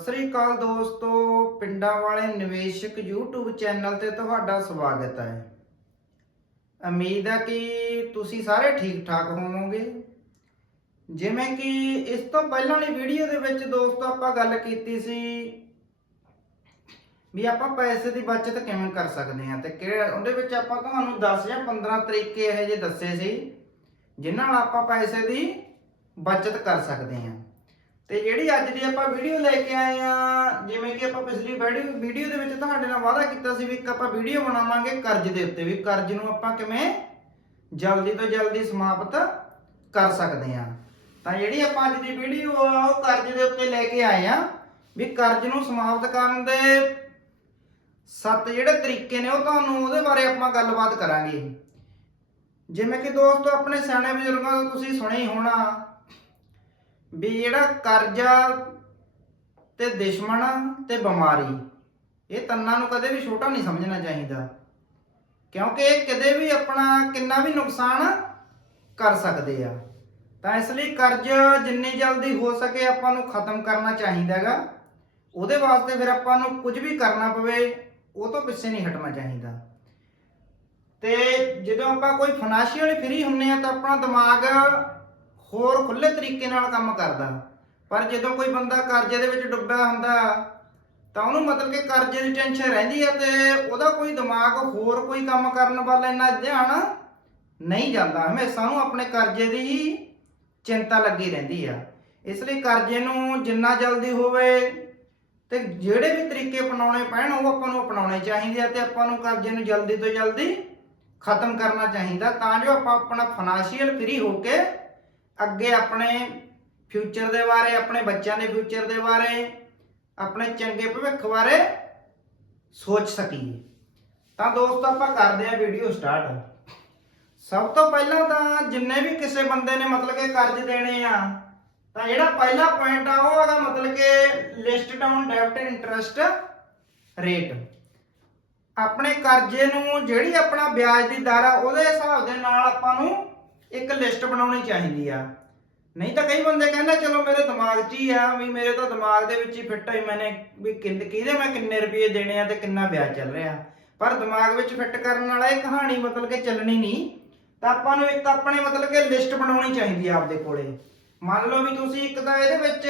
ਸਤਿ ਸ੍ਰੀ ਅਕਾਲ ਦੋਸਤੋ, ਪਿੰਡਾਂ ਵਾਲੇ ਨਿਵੇਸ਼ਕ YouTube ਚੈਨਲ ਤੇ ਤੁਹਾਡਾ ਸਵਾਗਤ ਹੈ। ਉਮੀਦ ਹੈ ਕਿ ਤੁਸੀਂ ਸਾਰੇ ਠੀਕ ਠਾਕ ਹੋਵੋਗੇ। ਜਿਵੇਂ ਕਿ ਇਸ ਤੋਂ ਪਹਿਲਾਂ ਵਾਲੀ ਵੀਡੀਓ ਦੇ ਵਿੱਚ ਦੋਸਤੋ ਆਪਾਂ ਗੱਲ ਕੀਤੀ ਸੀ ਵੀ ਆਪਾਂ ਪੈਸੇ ਦੀ ਬਚਤ ਕਿਵੇਂ ਕਰ ਸਕਦੇ ਹਾਂ, ਤੇ ਉਹਦੇ ਵਿੱਚ ਆਪਾਂ ਤੁਹਾਨੂੰ 10 ਜਾਂ 15 ਤਰੀਕੇ ਇਹੋ ਜਿਹੇ ਦੱਸੇ ਸੀ ਜਿਨ੍ਹਾਂ ਨਾਲ ਆਪਾਂ ਪੈਸੇ ਦੀ ਬਚਤ ਕਰ ਸਕਦੇ ਹਾਂ। ਤੇ ਜਿਹੜੀ ਅੱਜ ਦੀ ਆਪਾਂ ਵੀਡੀਓ ਲੈ ਕੇ ਆਏ ਆ, ਜਿਵੇਂ ਕਿ ਆਪਾਂ ਪਿਛਲੀ ਵੀਡੀਓ ਦੇ ਵਿੱਚ ਤੁਹਾਡੇ ਨਾਲ ਵਾਅਦਾ ਕੀਤਾ ਸੀ ਵੀ ਇੱਕ ਆਪਾਂ ਵੀਡੀਓ ਬਣਾਵਾਂਗੇ ਕਰਜ਼ ਦੇ ਉੱਤੇ, ਵੀ ਕਰਜ਼ ਨੂੰ ਆਪਾਂ ਕਿਵੇਂ ਜਲਦੀ ਤੋਂ ਜਲਦੀ ਸਮਾਪਤ ਕਰ ਸਕਦੇ ਆ। ਤਾਂ ਜਿਹੜੀ ਆਪਾਂ ਅੱਜ ਦੀ ਵੀਡੀਓ ਆ ਉਹ ਕਰਜ਼ ਦੇ ਉੱਤੇ ਲੈ ਕੇ ਆਏ ਆ ਵੀ ਕਰਜ਼ ਨੂੰ ਸਮਾਪਤ ਕਰਨ ਦੇ 7 ਜਿਹੜੇ ਤਰੀਕੇ ਨੇ ਉਹ ਤੁਹਾਨੂੰ ਉਹਦੇ ਬਾਰੇ ਆਪਾਂ ਗੱਲਬਾਤ ਕਰਾਂਗੇ। ਜਿਵੇਂ ਕਿ ਦੋਸਤੋ ਆਪਣੇ ਸਿਆਣੇ ਬਜ਼ੁਰਗਾਂ ਤੋਂ ਤੁਸੀਂ ਸੁਣਿਆ ਹੀ ਹੋਣਾ ਵੀ ਜਿਹੜਾ ਕਰਜ਼ਾ ਤੇ ਦੁਸ਼ਮਣ ਤੇ ਬਿਮਾਰੀ, ਇਹ ਤਿੰਨਾਂ ਨੂੰ ਕਦੇ ਵੀ ਛੋਟਾ ਨਹੀਂ ਸਮਝਣਾ ਚਾਹੀਦਾ, ਕਿਉਂਕਿ ਇਹ ਕਦੇ ਵੀ ਆਪਣਾ ਕਿੰਨਾ ਵੀ ਨੁਕਸਾਨ ਕਰ ਸਕਦੇ ਆ। ਤਾਂ ਇਸ ਲਈ ਕਰਜ਼ ਜਿੰਨੀ ਜਲਦੀ ਹੋ ਸਕੇ ਆਪਾਂ ਨੂੰ ਖਤਮ ਕਰਨਾ ਚਾਹੀਦਾ ਹੈਗਾ। ਉਹਦੇ ਵਾਸਤੇ ਫਿਰ ਆਪਾਂ ਨੂੰ ਕੁਝ ਵੀ ਕਰਨਾ ਪਵੇ ਉਹ ਤੋਂ ਪਿੱਛੇ ਨਹੀਂ ਹਟਣਾ ਚਾਹੀਦਾ। ਤੇ ਜਦੋਂ ਆਪਾਂ ਕੋਈ ਫਾਈਨੈਂਸ਼ੀਅਲੀ ਫ੍ਰੀ ਹੁੰਨੇ ਆ ਤਾਂ ਆਪਣਾ ਦਿਮਾਗ ਹੋਰ ਖੁੱਲੇ ਤਰੀਕੇ ਨਾਲ ਕੰਮ ਕਰਦਾ, ਪਰ ਜਦੋਂ ਕੋਈ ਬੰਦਾ ਕਰਜ਼ੇ ਦੇ ਵਿੱਚ ਡੁੱਬਿਆ ਹੁੰਦਾ ਤਾਂ ਉਹਨੂੰ ਮਤਲਬ ਕਿ ਕਰਜ਼ੇ ਦੀ ਟੈਨਸ਼ਨ ਰਹਿੰਦੀ ਹੈ ਤੇ ਉਹਦਾ ਕੋਈ ਦਿਮਾਗ ਹੋਰ ਕੋਈ ਕੰਮ ਕਰਨ ਵੱਲ ਇੰਨਾ ਧਿਆਨ ਨਹੀਂ ਜਾਂਦਾ, ਹਮੇਸ਼ਾ ਉਹਨੂੰ ਆਪਣੇ ਕਰਜ਼ੇ ਦੀ ਹੀ ਚਿੰਤਾ ਲੱਗੀ ਰਹਿੰਦੀ ਆ। ਇਸ ਲਈ ਕਰਜ਼ੇ ਨੂੰ ਜਿੰਨਾ ਜਲਦੀ ਹੋਵੇ ਤੇ ਜਿਹੜੇ ਵੀ ਤਰੀਕੇ ਅਪਣਾਉਣੇ ਪੈਣ ਉਹ ਆਪਾਂ ਨੂੰ ਅਪਣਾਉਣੇ ਚਾਹੀਦੇ ਆ ਤੇ ਆਪਾਂ ਨੂੰ ਕਰਜ਼ੇ ਨੂੰ ਜਲਦੀ ਤੋਂ ਜਲਦੀ ਖਤਮ ਕਰਨਾ ਚਾਹੀਦਾ, ਤਾਂ ਜੋ ਆਪਾਂ ਆਪਣਾ ਫਾਈਨੈਂਸ਼ੀਅਲ ਫ੍ਰੀ ਹੋ ਕੇ ਅੱਗੇ ਆਪਣੇ ਫਿਊਚਰ ਦੇ ਬਾਰੇ, ਆਪਣੇ ਬੱਚਿਆਂ ਦੇ ਫਿਊਚਰ ਦੇ ਬਾਰੇ, ਆਪਣੇ ਚੰਗੇ ਭਵਿੱਖ ਬਾਰੇ ਸੋਚ ਸਕੀਏ। ਤਾਂ ਦੋਸਤੋ ਆਪਾਂ ਕਰਦੇ ਆ ਵੀਡੀਓ ਸਟਾਰਟ। ਸਭ ਤੋਂ ਪਹਿਲਾਂ ਤਾਂ ਜਿੰਨੇ ਵੀ ਕਿਸੇ ਬੰਦੇ ਨੇ ਮਤਲਬ ਕਿ ਕਰਜ਼ ਦੇਣੇ ਆ ਤਾਂ ਜਿਹੜਾ ਪਹਿਲਾ ਪੁਆਇੰਟ ਆ ਉਹ ਹੈਗਾ ਮਤਲਬ ਕਿ ਲਿਸਟ ਡਾਊਨ ਡੈਬਟ ਇੰਟਰਸਟ ਰੇਟ। ਆਪਣੇ ਕਰਜ਼ੇ ਨੂੰ ਜਿਹੜੀ ਆਪਣਾ ਵਿਆਜ ਦੀ ਦਰ ਆ ਉਹਦੇ ਹਿਸਾਬ ਦੇ ਨਾਲ ਆਪਾਂ ਨੂੰ ਇੱਕ ਲਿਸਟ ਬਣਾਉਣੀ ਚਾਹੀਦੀ ਆ। ਨਹੀਂ ਤਾਂ ਕਈ ਬੰਦੇ ਕਹਿੰਦੇ ਚਲੋ ਮੇਰੇ ਦਿਮਾਗ 'ਚ ਹੀ ਆ, ਵੀ ਮੇਰੇ ਤਾਂ ਦਿਮਾਗ ਦੇ ਵਿੱਚ ਹੀ ਫਿੱਟ ਹੋਈ ਮੈਨੇ ਵੀ ਕਿਹਦੇ ਮੈਂ ਕਿੰਨੇ ਰੁਪਏ ਦੇਣੇ ਆ ਤੇ ਕਿੰਨਾ ਵਿਆਜ ਚੱਲ ਰਿਹਾ, ਪਰ ਦਿਮਾਗ ਵਿੱਚ ਫਿੱਟ ਕਰਨ ਵਾਲਾ ਇਹ ਕਹਾਣੀ ਮਤਲਬ ਕਿ ਚੱਲਣੀ ਨਹੀਂ। ਤਾਂ ਆਪਾਂ ਨੂੰ ਇੱਕ ਆਪਣੇ ਮਤਲਬ ਕਿ ਲਿਸਟ ਬਣਾਉਣੀ ਚਾਹੀਦੀ ਆ ਆਪਦੇ ਕੋਲੇ। ਮੰਨ ਲਓ ਵੀ ਤੁਸੀਂ ਇੱਕ ਤਾਂ ਇਹਦੇ ਵਿੱਚ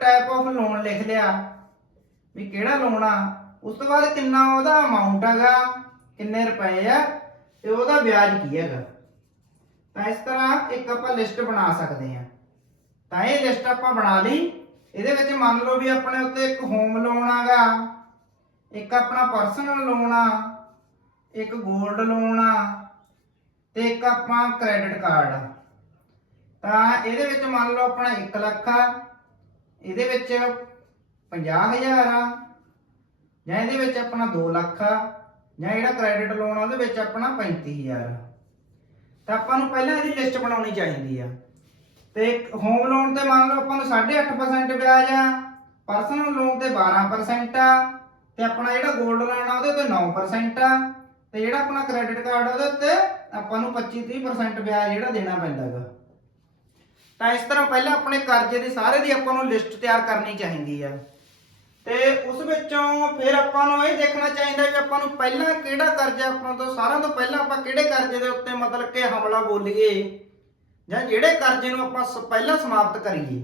ਟਾਈਪ ਆਫ ਲੋਨ ਲਿਖ ਲਿਆ ਵੀ ਕਿਹੜਾ ਲੋਨ ਆ, ਉਸ ਤੋਂ ਬਾਅਦ ਕਿੰਨਾ ਉਹਦਾ ਅਮਾਉਂਟ ਹੈਗਾ, ਕਿੰਨੇ ਰੁਪਏ ਆ ਤੇ ਉਹਦਾ ਵਿਆਜ ਕੀ ਹੈਗਾ। ਤਾਂ ਇਸ ਤਰ੍ਹਾਂ ਇੱਕ ਆਪਾਂ ਲਿਸਟ ਬਣਾ ਸਕਦੇ ਆ। ਤਾਂ ਇਹ ਲਿਸਟ ਆਪਾਂ ਬਣਾ ਲਈ। ਇਹਦੇ ਵਿੱਚ ਮੰਨ ਲਓ ਵੀ ਆਪਣੇ ਉੱਤੇ ਇੱਕ ਹੋਮ ਲੋਨ ਆਗਾ, ਇੱਕ ਆਪਣਾ ਪਰਸਨਲ ਲੋਨ ਆ, ਇੱਕ ਗੋਲਡ ਲੋਨ ਆ ਤੇ ਇੱਕ ਆਪਾਂ ਕ੍ਰੈਡਿਟ ਕਾਰਡ ਆ। ਤਾਂ ਇਹਦੇ ਵਿੱਚ ਮੰਨ ਲਓ ਆਪਣਾ 1 ਲੱਖ ਆ, ਇਹਦੇ ਵਿੱਚ 50,000 ਆ, ਜਾਂ ਇਹਦੇ ਵਿੱਚ ਆਪਣਾ 2 ਲੱਖ ਆ, ਜਾਂ ਜਿਹੜਾ ਕ੍ਰੈਡਿਟ ਲੋਨ ਆ ਉਹਦੇ ਵਿੱਚ ਆਪਣਾ 35,000 ਆ। ਤਾਂ ਆਪਾਂ ਨੂੰ ਪਹਿਲਾਂ ਇਹਦੀ ਲਿਸਟ ਬਣਾਉਣੀ ਚਾਹੀਦੀ ਆ। ਤੇ ਹੋਮ ਲੋਨ ਤੇ ਮੰਨ ਲਓ ਆਪਾਂ ਨੂੰ 8.5% ਵਿਆਜ ਆ, ਪਰਸਨਲ ਲੋਨ ਤੇ 12% ਆ, ਤੇ ਆਪਣਾ ਜਿਹੜਾ ਗੋਲਡ ਲੋਨ ਆ ਉਹਦੇ ਤੇ 9% ਆ, ਤੇ ਜਿਹੜਾ ਆਪਣਾ ਕ੍ਰੈਡਿਟ ਕਾਰਡ ਆ ਉਹਦੇ ਤੇ ਆਪਾਂ ਨੂੰ 25-30% ਵਿਆਜ ਜਿਹੜਾ ਦੇਣਾ ਪੈਂਦਾ ਹੈਗਾ। ਤਾਂ ਇਸ ਤਰ੍ਹਾਂ ਪਹਿਲਾਂ ਆਪਣੇ ਕਰਜ਼ੇ ਦੀ ਸਾਰੇ ਦੀ ਆਪਾਂ ਨੂੰ ਲਿਸਟ ਤਿਆਰ ਕਰਨੀ ਚਾਹੀਦੀ ਆ। ਤੇ ਉਸ ਵਿੱਚੋਂ ਫਿਰ ਆਪਾਂ ਨੂੰ ਇਹ ਦੇਖਣਾ ਚਾਹੀਦਾ ਕਿ ਆਪਾਂ ਨੂੰ ਪਹਿਲਾਂ ਕਿਹੜਾ ਕਰਜ਼ਾ ਆਪਾਂ ਤੋਂ ਸਾਰਿਆਂ ਤੋਂ ਪਹਿਲਾਂ ਆਪਾਂ ਕਿਹੜੇ ਕਰਜ਼ੇ ਦੇ ਉੱਤੇ ਮਤਲਬ ਕਿ ਹਮਲਾ ਬੋਲੀਏ ਜਾਂ ਜਿਹੜੇ ਕਰਜ਼ੇ ਨੂੰ ਆਪਾਂ ਪਹਿਲਾਂ ਸਮਾਪਤ ਕਰੀਏ।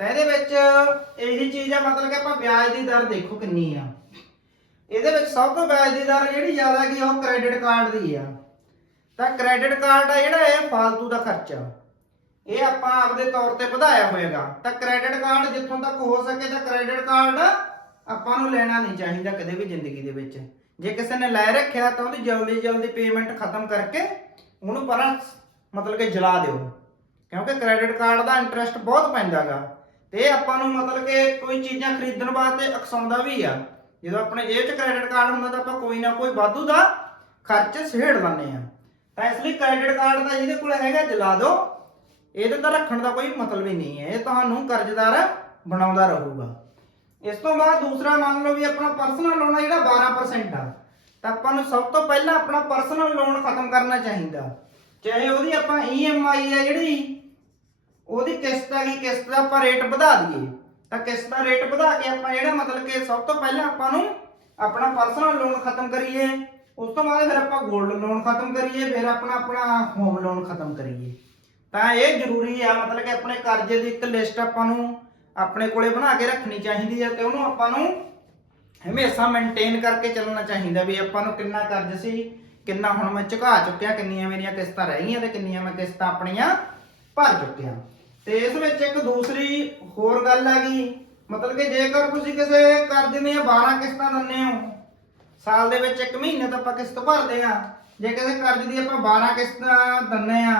ਤਾਂ ਇਹਦੇ ਵਿੱਚ ਇਹੀ ਚੀਜ਼ ਆ ਮਤਲਬ ਕਿ ਆਪਾਂ ਵਿਆਜ ਦੀ ਦਰ ਦੇਖੋ ਕਿੰਨੀ ਆ। ਇਹਦੇ ਵਿੱਚ ਸਭ ਤੋਂ ਵਿਆਜ ਦੀ ਦਰ ਜਿਹੜੀ ਜ਼ਿਆਦਾ ਹੈਗੀ ਉਹ ਕ੍ਰੈਡਿਟ ਕਾਰਡ ਦੀ ਆ। ਤਾਂ ਕ੍ਰੈਡਿਟ ਕਾਰਡ ਆ ਜਿਹੜਾ ਇਹ ਫਾਲਤੂ ਦਾ ਖਰਚਾ, ਇਹ ਆਪਾਂ ਆਪਦੇ ਤੌਰ ਤੇ ਵਧਾਇਆ ਹੋਏਗਾ। ਤਾਂ ਕ੍ਰੈਡਿਟ ਕਾਰਡ ਜਿੱਥੋਂ ਤੱਕ ਹੋ ਸਕੇ ਤਾਂ ਕ੍ਰੈਡਿਟ ਕਾਰਡ ਆਪਾਂ ਨੂੰ ਲੈਣਾ ਨਹੀਂ ਚਾਹੀਦਾ ਕਦੇ ਵੀ ਜ਼ਿੰਦਗੀ ਦੇ ਵਿੱਚ। ਜੇ ਕਿਸੇ ਨੇ ਲੈ ਰੱਖਿਆ ਤਾਂ ਉਹਦੀ ਜਲਦੀ ਜਲਦੀ ਪੇਮੈਂਟ ਖਤਮ ਕਰਕੇ ਉਹਨੂੰ ਪਰਾਂ ਮਤਲਬ ਕਿ ਜਲਾ ਦਿਓ, ਕਿਉਂਕਿ ਕ੍ਰੈਡਿਟ ਕਾਰਡ ਦਾ ਇੰਟਰਸਟ ਬਹੁਤ ਪੈਂਦਾ ਗਾ ਤੇ ਇਹ ਆਪਾਂ ਨੂੰ ਮਤਲਬ ਕਿ ਕੋਈ ਚੀਜ਼ਾਂ ਖਰੀਦਣ ਵਾਸਤੇ ਉਕਸਾਉਂਦਾ ਵੀ ਆ। ਜਦੋਂ ਆਪਣੇ ਜੇਬ 'ਚ ਕ੍ਰੈਡਿਟ ਕਾਰਡ ਹੁੰਦਾ ਤਾਂ ਆਪਾਂ ਕੋਈ ਨਾ ਕੋਈ ਵਾਧੂ ਦਾ ਖਰਚ ਸਹੇੜ ਲੈਂਦੇ ਆ। ਤਾਂ ਇਸ ਲਈ ਕ੍ਰੈਡਿਟ ਕਾਰਡ ਦਾ ਜਿਹਦੇ ਕੋਲ ਹੈਗਾ ਜਲਾ ਦਿਓ, ਇਹਦੇ ਤਾਂ ਰੱਖਣ ਦਾ ਕੋਈ ਮਤਲਬ ਹੀ ਨਹੀਂ ਹੈ, ਇਹ ਤੁਹਾਨੂੰ ਕਰਜ਼ਦਾਰ ਬਣਾਉਂਦਾ ਰਹੂਗਾ। ਇਸ ਤੋਂ ਬਾਅਦ ਦੂਸਰਾ ਮੰਨ ਲਓ ਵੀ ਆਪਣਾ ਪਰਸਨਲ ਲੋਨ ਆ ਜਿਹੜਾ 12% ਆ। ਤਾਂ ਆਪਾਂ ਨੂੰ ਸਭ ਤੋਂ ਪਹਿਲਾਂ ਆਪਣਾ ਪਰਸਨਲ ਲੋਨ ਖਤਮ ਕਰਨਾ ਚਾਹੀਦਾ, ਚਾਹੇ ਉਹਦੀ ਆਪਾਂ EMI ਆ ਜਿਹੜੀ ਉਹਦੀ ਕਿਸ਼ਤ ਹੈਗੀ, ਕਿਸ਼ਤ ਦਾ ਆਪਾਂ ਰੇਟ ਵਧਾ ਦਈਏ। ਤਾਂ ਕਿਸ਼ਤ ਦਾ ਰੇਟ ਵਧਾ ਕੇ ਆਪਾਂ ਜਿਹੜਾ ਮਤਲਬ ਕਿ ਸਭ ਤੋਂ ਪਹਿਲਾਂ ਆਪਾਂ ਨੂੰ ਆਪਣਾ ਪਰਸਨਲ ਲੋਨ ਖਤਮ ਕਰੀਏ, ਉਸ ਤੋਂ ਬਾਅਦ ਫਿਰ ਆਪਾਂ 골ਡ ਲੋਨ ਖਤਮ ਕਰੀਏ, ਫਿਰ ਆਪਣਾ ਹੋਮ ਲੋਨ ਖਤਮ ਕਰੀਏ। ਤਾਂ ਇਹ ਜ਼ਰੂਰੀ ਆ ਮਤਲਬ ਕਿ ਆਪਣੇ ਕਰਜ਼ੇ ਦੀ ਇੱਕ ਲਿਸਟ ਆਪਾਂ ਨੂੰ ਆਪਣੇ ਕੋਲੇ ਬਣਾ ਕੇ ਰੱਖਣੀ ਚਾਹੀਦੀ ਹੈ ਤੇ ਉਹਨੂੰ ਆਪਾਂ ਨੂੰ ਹਮੇਸ਼ਾ ਮੇਨਟੇਨ ਕਰਕੇ ਚੱਲਣਾ ਚਾਹੀਦਾ ਵੀ ਆਪਾਂ ਨੂੰ ਕਿੰਨਾ ਕਰਜ਼ ਸੀ, ਕਿੰਨਾ ਹੁਣ ਮੈਂ ਚੁਕਾ ਚੁੱਕਿਆ, ਕਿੰਨੀਆਂ ਮੇਰੀਆਂ ਕਿਸ਼ਤਾਂ ਰਹਿ ਗਈਆਂ ਤੇ ਕਿੰਨੀਆਂ ਮੈਂ ਕਿਸ਼ਤਾਂ ਆਪਣੀਆਂ ਭਰ ਚੁੱਕਿਆ। ਤੇ ਇਸ ਵਿੱਚ ਇੱਕ ਦੂਸਰੀ ਹੋਰ ਗੱਲ ਹੈਗੀ, ਮਤਲਬ ਕਿ ਜੇਕਰ ਤੁਸੀਂ ਕਿਸੇ ਕਰਜ਼ ਦੀਆਂ 12 ਕਿਸ਼ਤਾਂ ਦਿੰਦੇ ਹੋ, ਸਾਲ ਦੇ ਵਿੱਚ 1 ਮਹੀਨੇ ਤਾਂ ਆਪਾਂ ਕਿਸ਼ਤ ਭਰਦੇ ਆ, ਜੇ ਕਿਸੇ ਕਰਜ਼ ਦੀ ਆਪਾਂ 12 ਕਿਸ਼ਤਾਂ ਦਿੰਦੇ ਆ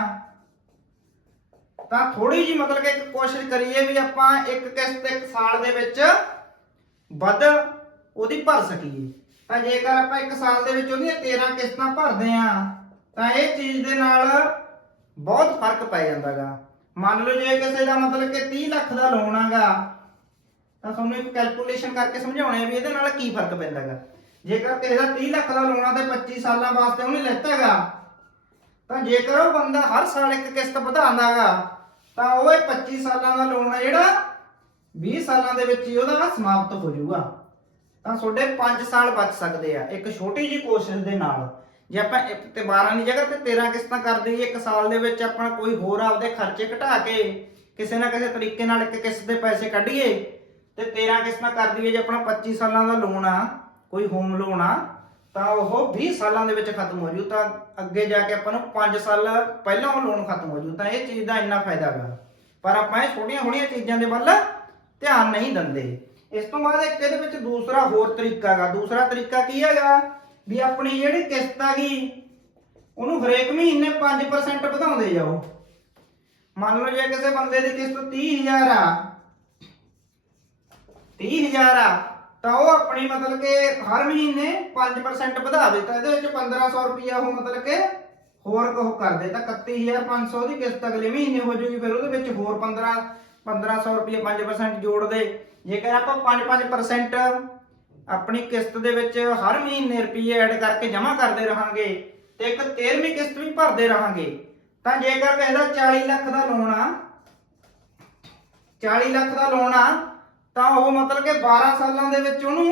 ਤਾਂ ਥੋੜੀ ਜੀ ਮਤਲਬ ਕਿ ਇੱਕ ਕੋਸ਼ਿਸ਼ ਕਰੀਏ ਵੀ ਆਪਾਂ ਇੱਕ ਕਿਸ਼ਤ ਇੱਕ ਸਾਲ ਦੇ ਵਿੱਚ ਵੱਧ ਉਹਦੀ ਭਰ ਸਕੀਏ। ਤਾਂ ਜੇਕਰ ਆਪਾਂ ਇੱਕ ਸਾਲ ਦੇ ਵਿੱਚ ਉਹਦੀਆਂ 13 ਕਿਸ਼ਤਾਂ ਭਰਦੇ ਆ ਤਾਂ ਇਹ ਚੀਜ਼ ਦੇ ਨਾਲ ਬਹੁਤ ਫਰਕ ਪੈ ਜਾਂਦਾ ਗਾ। ਮੰਨ ਲਓ ਜੇ ਕਿਸੇ ਦਾ ਮਤਲਬ ਕਿ 30 ਲੱਖ ਦਾ ਲੋਨ ਆਗਾ ਤਾਂ ਤੁਹਾਨੂੰ ਇੱਕ ਕੈਲਕੂਲੇਸ਼ਨ ਕਰਕੇ ਸਮਝਾਉਣੇ ਵੀ ਇਹਦੇ ਨਾਲ ਕੀ ਫਰਕ ਪੈਂਦਾ ਗਾ। ਜੇਕਰ ਕਿਸੇ ਦਾ 30 ਲੱਖ ਦਾ ਲੋਨ ਆ ਤੇ 25 ਸਾਲਾਂ ਵਾਸਤੇ ਉਹਨੇ ਲੈਤਾ ਹੈਗਾ ਤਾਂ ਜੇਕਰ ਉਹ ਬੰਦਾ ਹਰ ਸਾਲ ਇੱਕ ਕਿਸ਼ਤ ਵਧਾਉਂਦਾ ਗਾ ਤਾਂ ਉਹ 25 ਸਾਲਾਂ ਦਾ ਲੋਨ ਆ ਜਿਹੜਾ 20 ਸਾਲਾਂ ਦੇ ਵਿੱਚ ਹੀ ਉਹਦਾ ਸਮਾਪਤ ਹੋ ਜਾਊਗਾ। ਤਾਂ ਤੁਹਾਡੇ 5 ਸਾਲ ਬਚ ਸਕਦੇ ਆ ਇੱਕ ਛੋਟੀ ਜਿਹੀ ਕੋਸ਼ਿਸ਼ ਦੇ ਨਾਲ। ਜੇ ਆਪਾਂ 12 ਦੀ ਜਗ੍ਹਾ ਤੇ 13 ਕਿਸ਼ਤਾਂ ਕਰ ਦਈਏ ਇੱਕ ਸਾਲ ਦੇ ਵਿੱਚ, ਆਪਣਾ ਕੋਈ ਹੋਰ ਆਪਦੇ ਖਰਚੇ ਘਟਾ ਕੇ ਕਿਸੇ ਨਾ ਕਿਸੇ ਤਰੀਕੇ ਨਾਲ ਇੱਕ ਕਿਸ਼ਤ ਦੇ ਪੈਸੇ ਕੱਢੀਏ ਤੇ 13 ਕਿਸ਼ਤਾਂ ਕਰ ਦਈਏ, ਜੇ ਆਪਣਾ 25 ਸਾਲਾਂ ਦਾ ਲੋਨ ਆ, ਕੋਈ ਹੋਮ ਲੋਨ ਆ, ਤਾਂ ਉਹ 20 ਸਾਲਾਂ ਦੇ ਵਿੱਚ ਖਤਮ ਹੋ ਜੂ। ਤਾਂ ਅੱਗੇ ਜਾ ਕੇ ਆਪਾਂ ਨੂੰ 5 ਸਾਲ ਪਹਿਲਾਂ ਉਹ ਲੋਨ ਖਤਮ ਹੋ ਜੂ। ਤਾਂ ਇਹ ਚੀਜ਼ ਦਾ ਇੰਨਾ ਫਾਇਦਾ ਗਾ, ਪਰ ਆਪਾਂ ਇਹ ਛੋਟੀਆਂ ਚੀਜ਼ਾਂ ਦੇ ਵੱਲ ਧਿਆਨ ਨਹੀਂ ਦਿੰਦੇ। ਇਸ ਤੋਂ ਬਾਅਦ ਇੱਕ ਇਹਦੇ ਵਿੱਚ ਦੂਸਰਾ ਹੋਰ ਤਰੀਕਾ ਗਾ। ਦੂਸਰਾ ਤਰੀਕਾ ਕੀ ਹੈਗਾ ਵੀ ਆਪਣੀ ਜਿਹੜੀ ਕਿਸ਼ਤ ਹੈਗੀ ਉਹਨੂੰ ਹਰੇਕ ਮਹੀਨੇ 5% ਵਧਾਉਂਦੇ ਜਾਓ। ਮੰਨ ਲਓ ਜੇ ਕਿਸੇ ਬੰਦੇ ਦੀ ਕਿਸ਼ਤ 30,000 ਆ ਤਾਂ ਉਹ ਆਪਣੀ ਮਤਲਬ ਕਿ ਹਰ ਮਹੀਨੇ 5% ਵਧਾ ਦੇ, ਤਾਂ ਇਹਦੇ ਵਿੱਚ 1500 ਰੁਪਇਆ ਉਹ ਮਤਲਬ ਕਿ ਹੋਰ ਕਰ ਦੇ ਤਾਂ 31,500 ਦੀ ਕਿਸ਼ਤ ਅਗਲੇ ਮਹੀਨੇ ਹੋ ਜੂਗੀ। ਫਿਰ ਉਹਦੇ ਵਿੱਚ ਹੋਰ 1500 ਰੁਪਇਆ 5% ਜੋੜ ਦੇ। ਜੇਕਰ ਆਪਾਂ 5% ਆਪਣੀ ਕਿਸ਼ਤ ਦੇ ਵਿੱਚ ਹਰ ਮਹੀਨੇ ਰੁਪਏ ਐਡ ਕਰਕੇ ਜਮ੍ਹਾਂ ਕਰਦੇ ਰਹਾਂਗੇ ਤੇ ਇੱਕ 13ਵੀਂ ਕਿਸ਼ਤ ਵੀ ਭਰਦੇ ਰਹਾਂਗੇ ਤਾਂ ਜੇਕਰ ਕਿਸੇ ਦਾ 40 ਲੱਖ ਦਾ ਲੋਨ ਆ, 40 ਲੱਖ ਦਾ ਲੋਨ ਆ ਤਾਂ ਉਹ ਮਤਲਬ ਕਿ 12 ਸਾਲਾਂ ਦੇ ਵਿੱਚ ਉਹਨੂੰ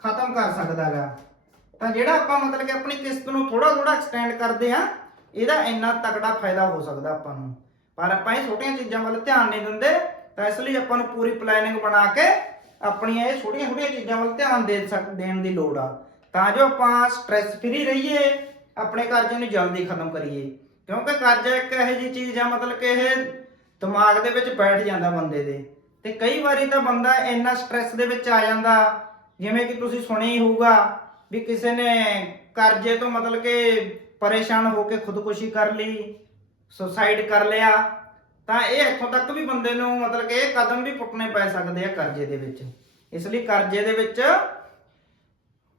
ਖਤਮ ਕਰ ਸਕਦਾ ਗਾ। ਤਾਂ ਜਿਹੜਾ ਆਪਾਂ ਮਤਲਬ ਕਿ ਆਪਣੀ ਕਿਸ਼ਤ ਨੂੰ ਥੋੜਾ ਐਕਸਟੈਂਡ ਕਰਦੇ ਆ, ਇਹਦਾ ਇੰਨਾ ਤਕੜਾ ਫਾਇਦਾ ਹੋ ਸਕਦਾ ਆਪਾਂ ਨੂੰ, ਪਰ ਆਪਾਂ ਇਹ ਛੋਟੀਆਂ ਚੀਜ਼ਾਂ ਵੱਲ ਧਿਆਨ ਨਹੀਂ ਦਿੰਦੇ। ਤਾਂ ਇਸ ਲਈ ਆਪਾਂ ਨੂੰ ਪੂਰੀ ਪਲੈਨਿੰਗ ਬਣਾ ਕੇ ਆਪਣੀਆਂ ਇਹ ਛੋਟੀਆਂ ਚੀਜ਼ਾਂ ਵੱਲ ਧਿਆਨ ਦੇਣ ਦੀ ਲੋੜ ਆ, ਤਾਂ ਜੋ ਆਪਾਂ ਸਟ੍ਰੈਸ ਫਰੀ ਰਹੀਏ, ਆਪਣੇ ਕਰਜ਼ੇ ਨੂੰ ਜਲਦੀ ਖਤਮ ਕਰੀਏ। ਕਿਉਂਕਿ ਕਰਜ਼ਾ ਇੱਕ ਇਹੋ ਜਿਹੀ ਚੀਜ਼ ਆ ਮਤਲਬ ਕਿ ਇਹ ਦਿਮਾਗ ਦੇ ਵਿੱਚ ਬੈਠ ਜਾਂਦਾ ਬੰਦੇ ਦੇ, ਤੇ ਕਈ ਵਾਰੀ ਤਾਂ ਬੰਦਾ ਇੰਨਾ ਸਟ੍ਰੈਸ ਦੇ ਵਿੱਚ ਆ ਜਾਂਦਾ, ਜਿਵੇਂ ਕਿ ਤੁਸੀਂ ਸੁਣਿਆ ਹੀ ਹੋਊਗਾ ਵੀ ਕਿਸੇ ਨੇ ਕਰਜ਼ੇ ਤੋਂ ਮਤਲਬ ਕਿ ਪਰੇਸ਼ਾਨ ਹੋ ਕੇ ਖੁਦਕੁਸ਼ੀ ਕਰ ਲਈ, ਸੁਸਾਈਡ ਕਰ ਲਿਆ। ਤਾਂ ਇਹ ਇੱਥੋਂ ਤੱਕ ਵੀ ਬੰਦੇ ਨੂੰ ਮਤਲਬ ਕਿ ਇਹ ਕਦਮ ਵੀ ਪੁੱਟਣੇ ਪੈ ਸਕਦੇ ਆ ਕਰਜ਼ੇ ਦੇ ਵਿੱਚ। ਇਸ ਲਈ ਕਰਜ਼ੇ ਦੇ ਵਿੱਚ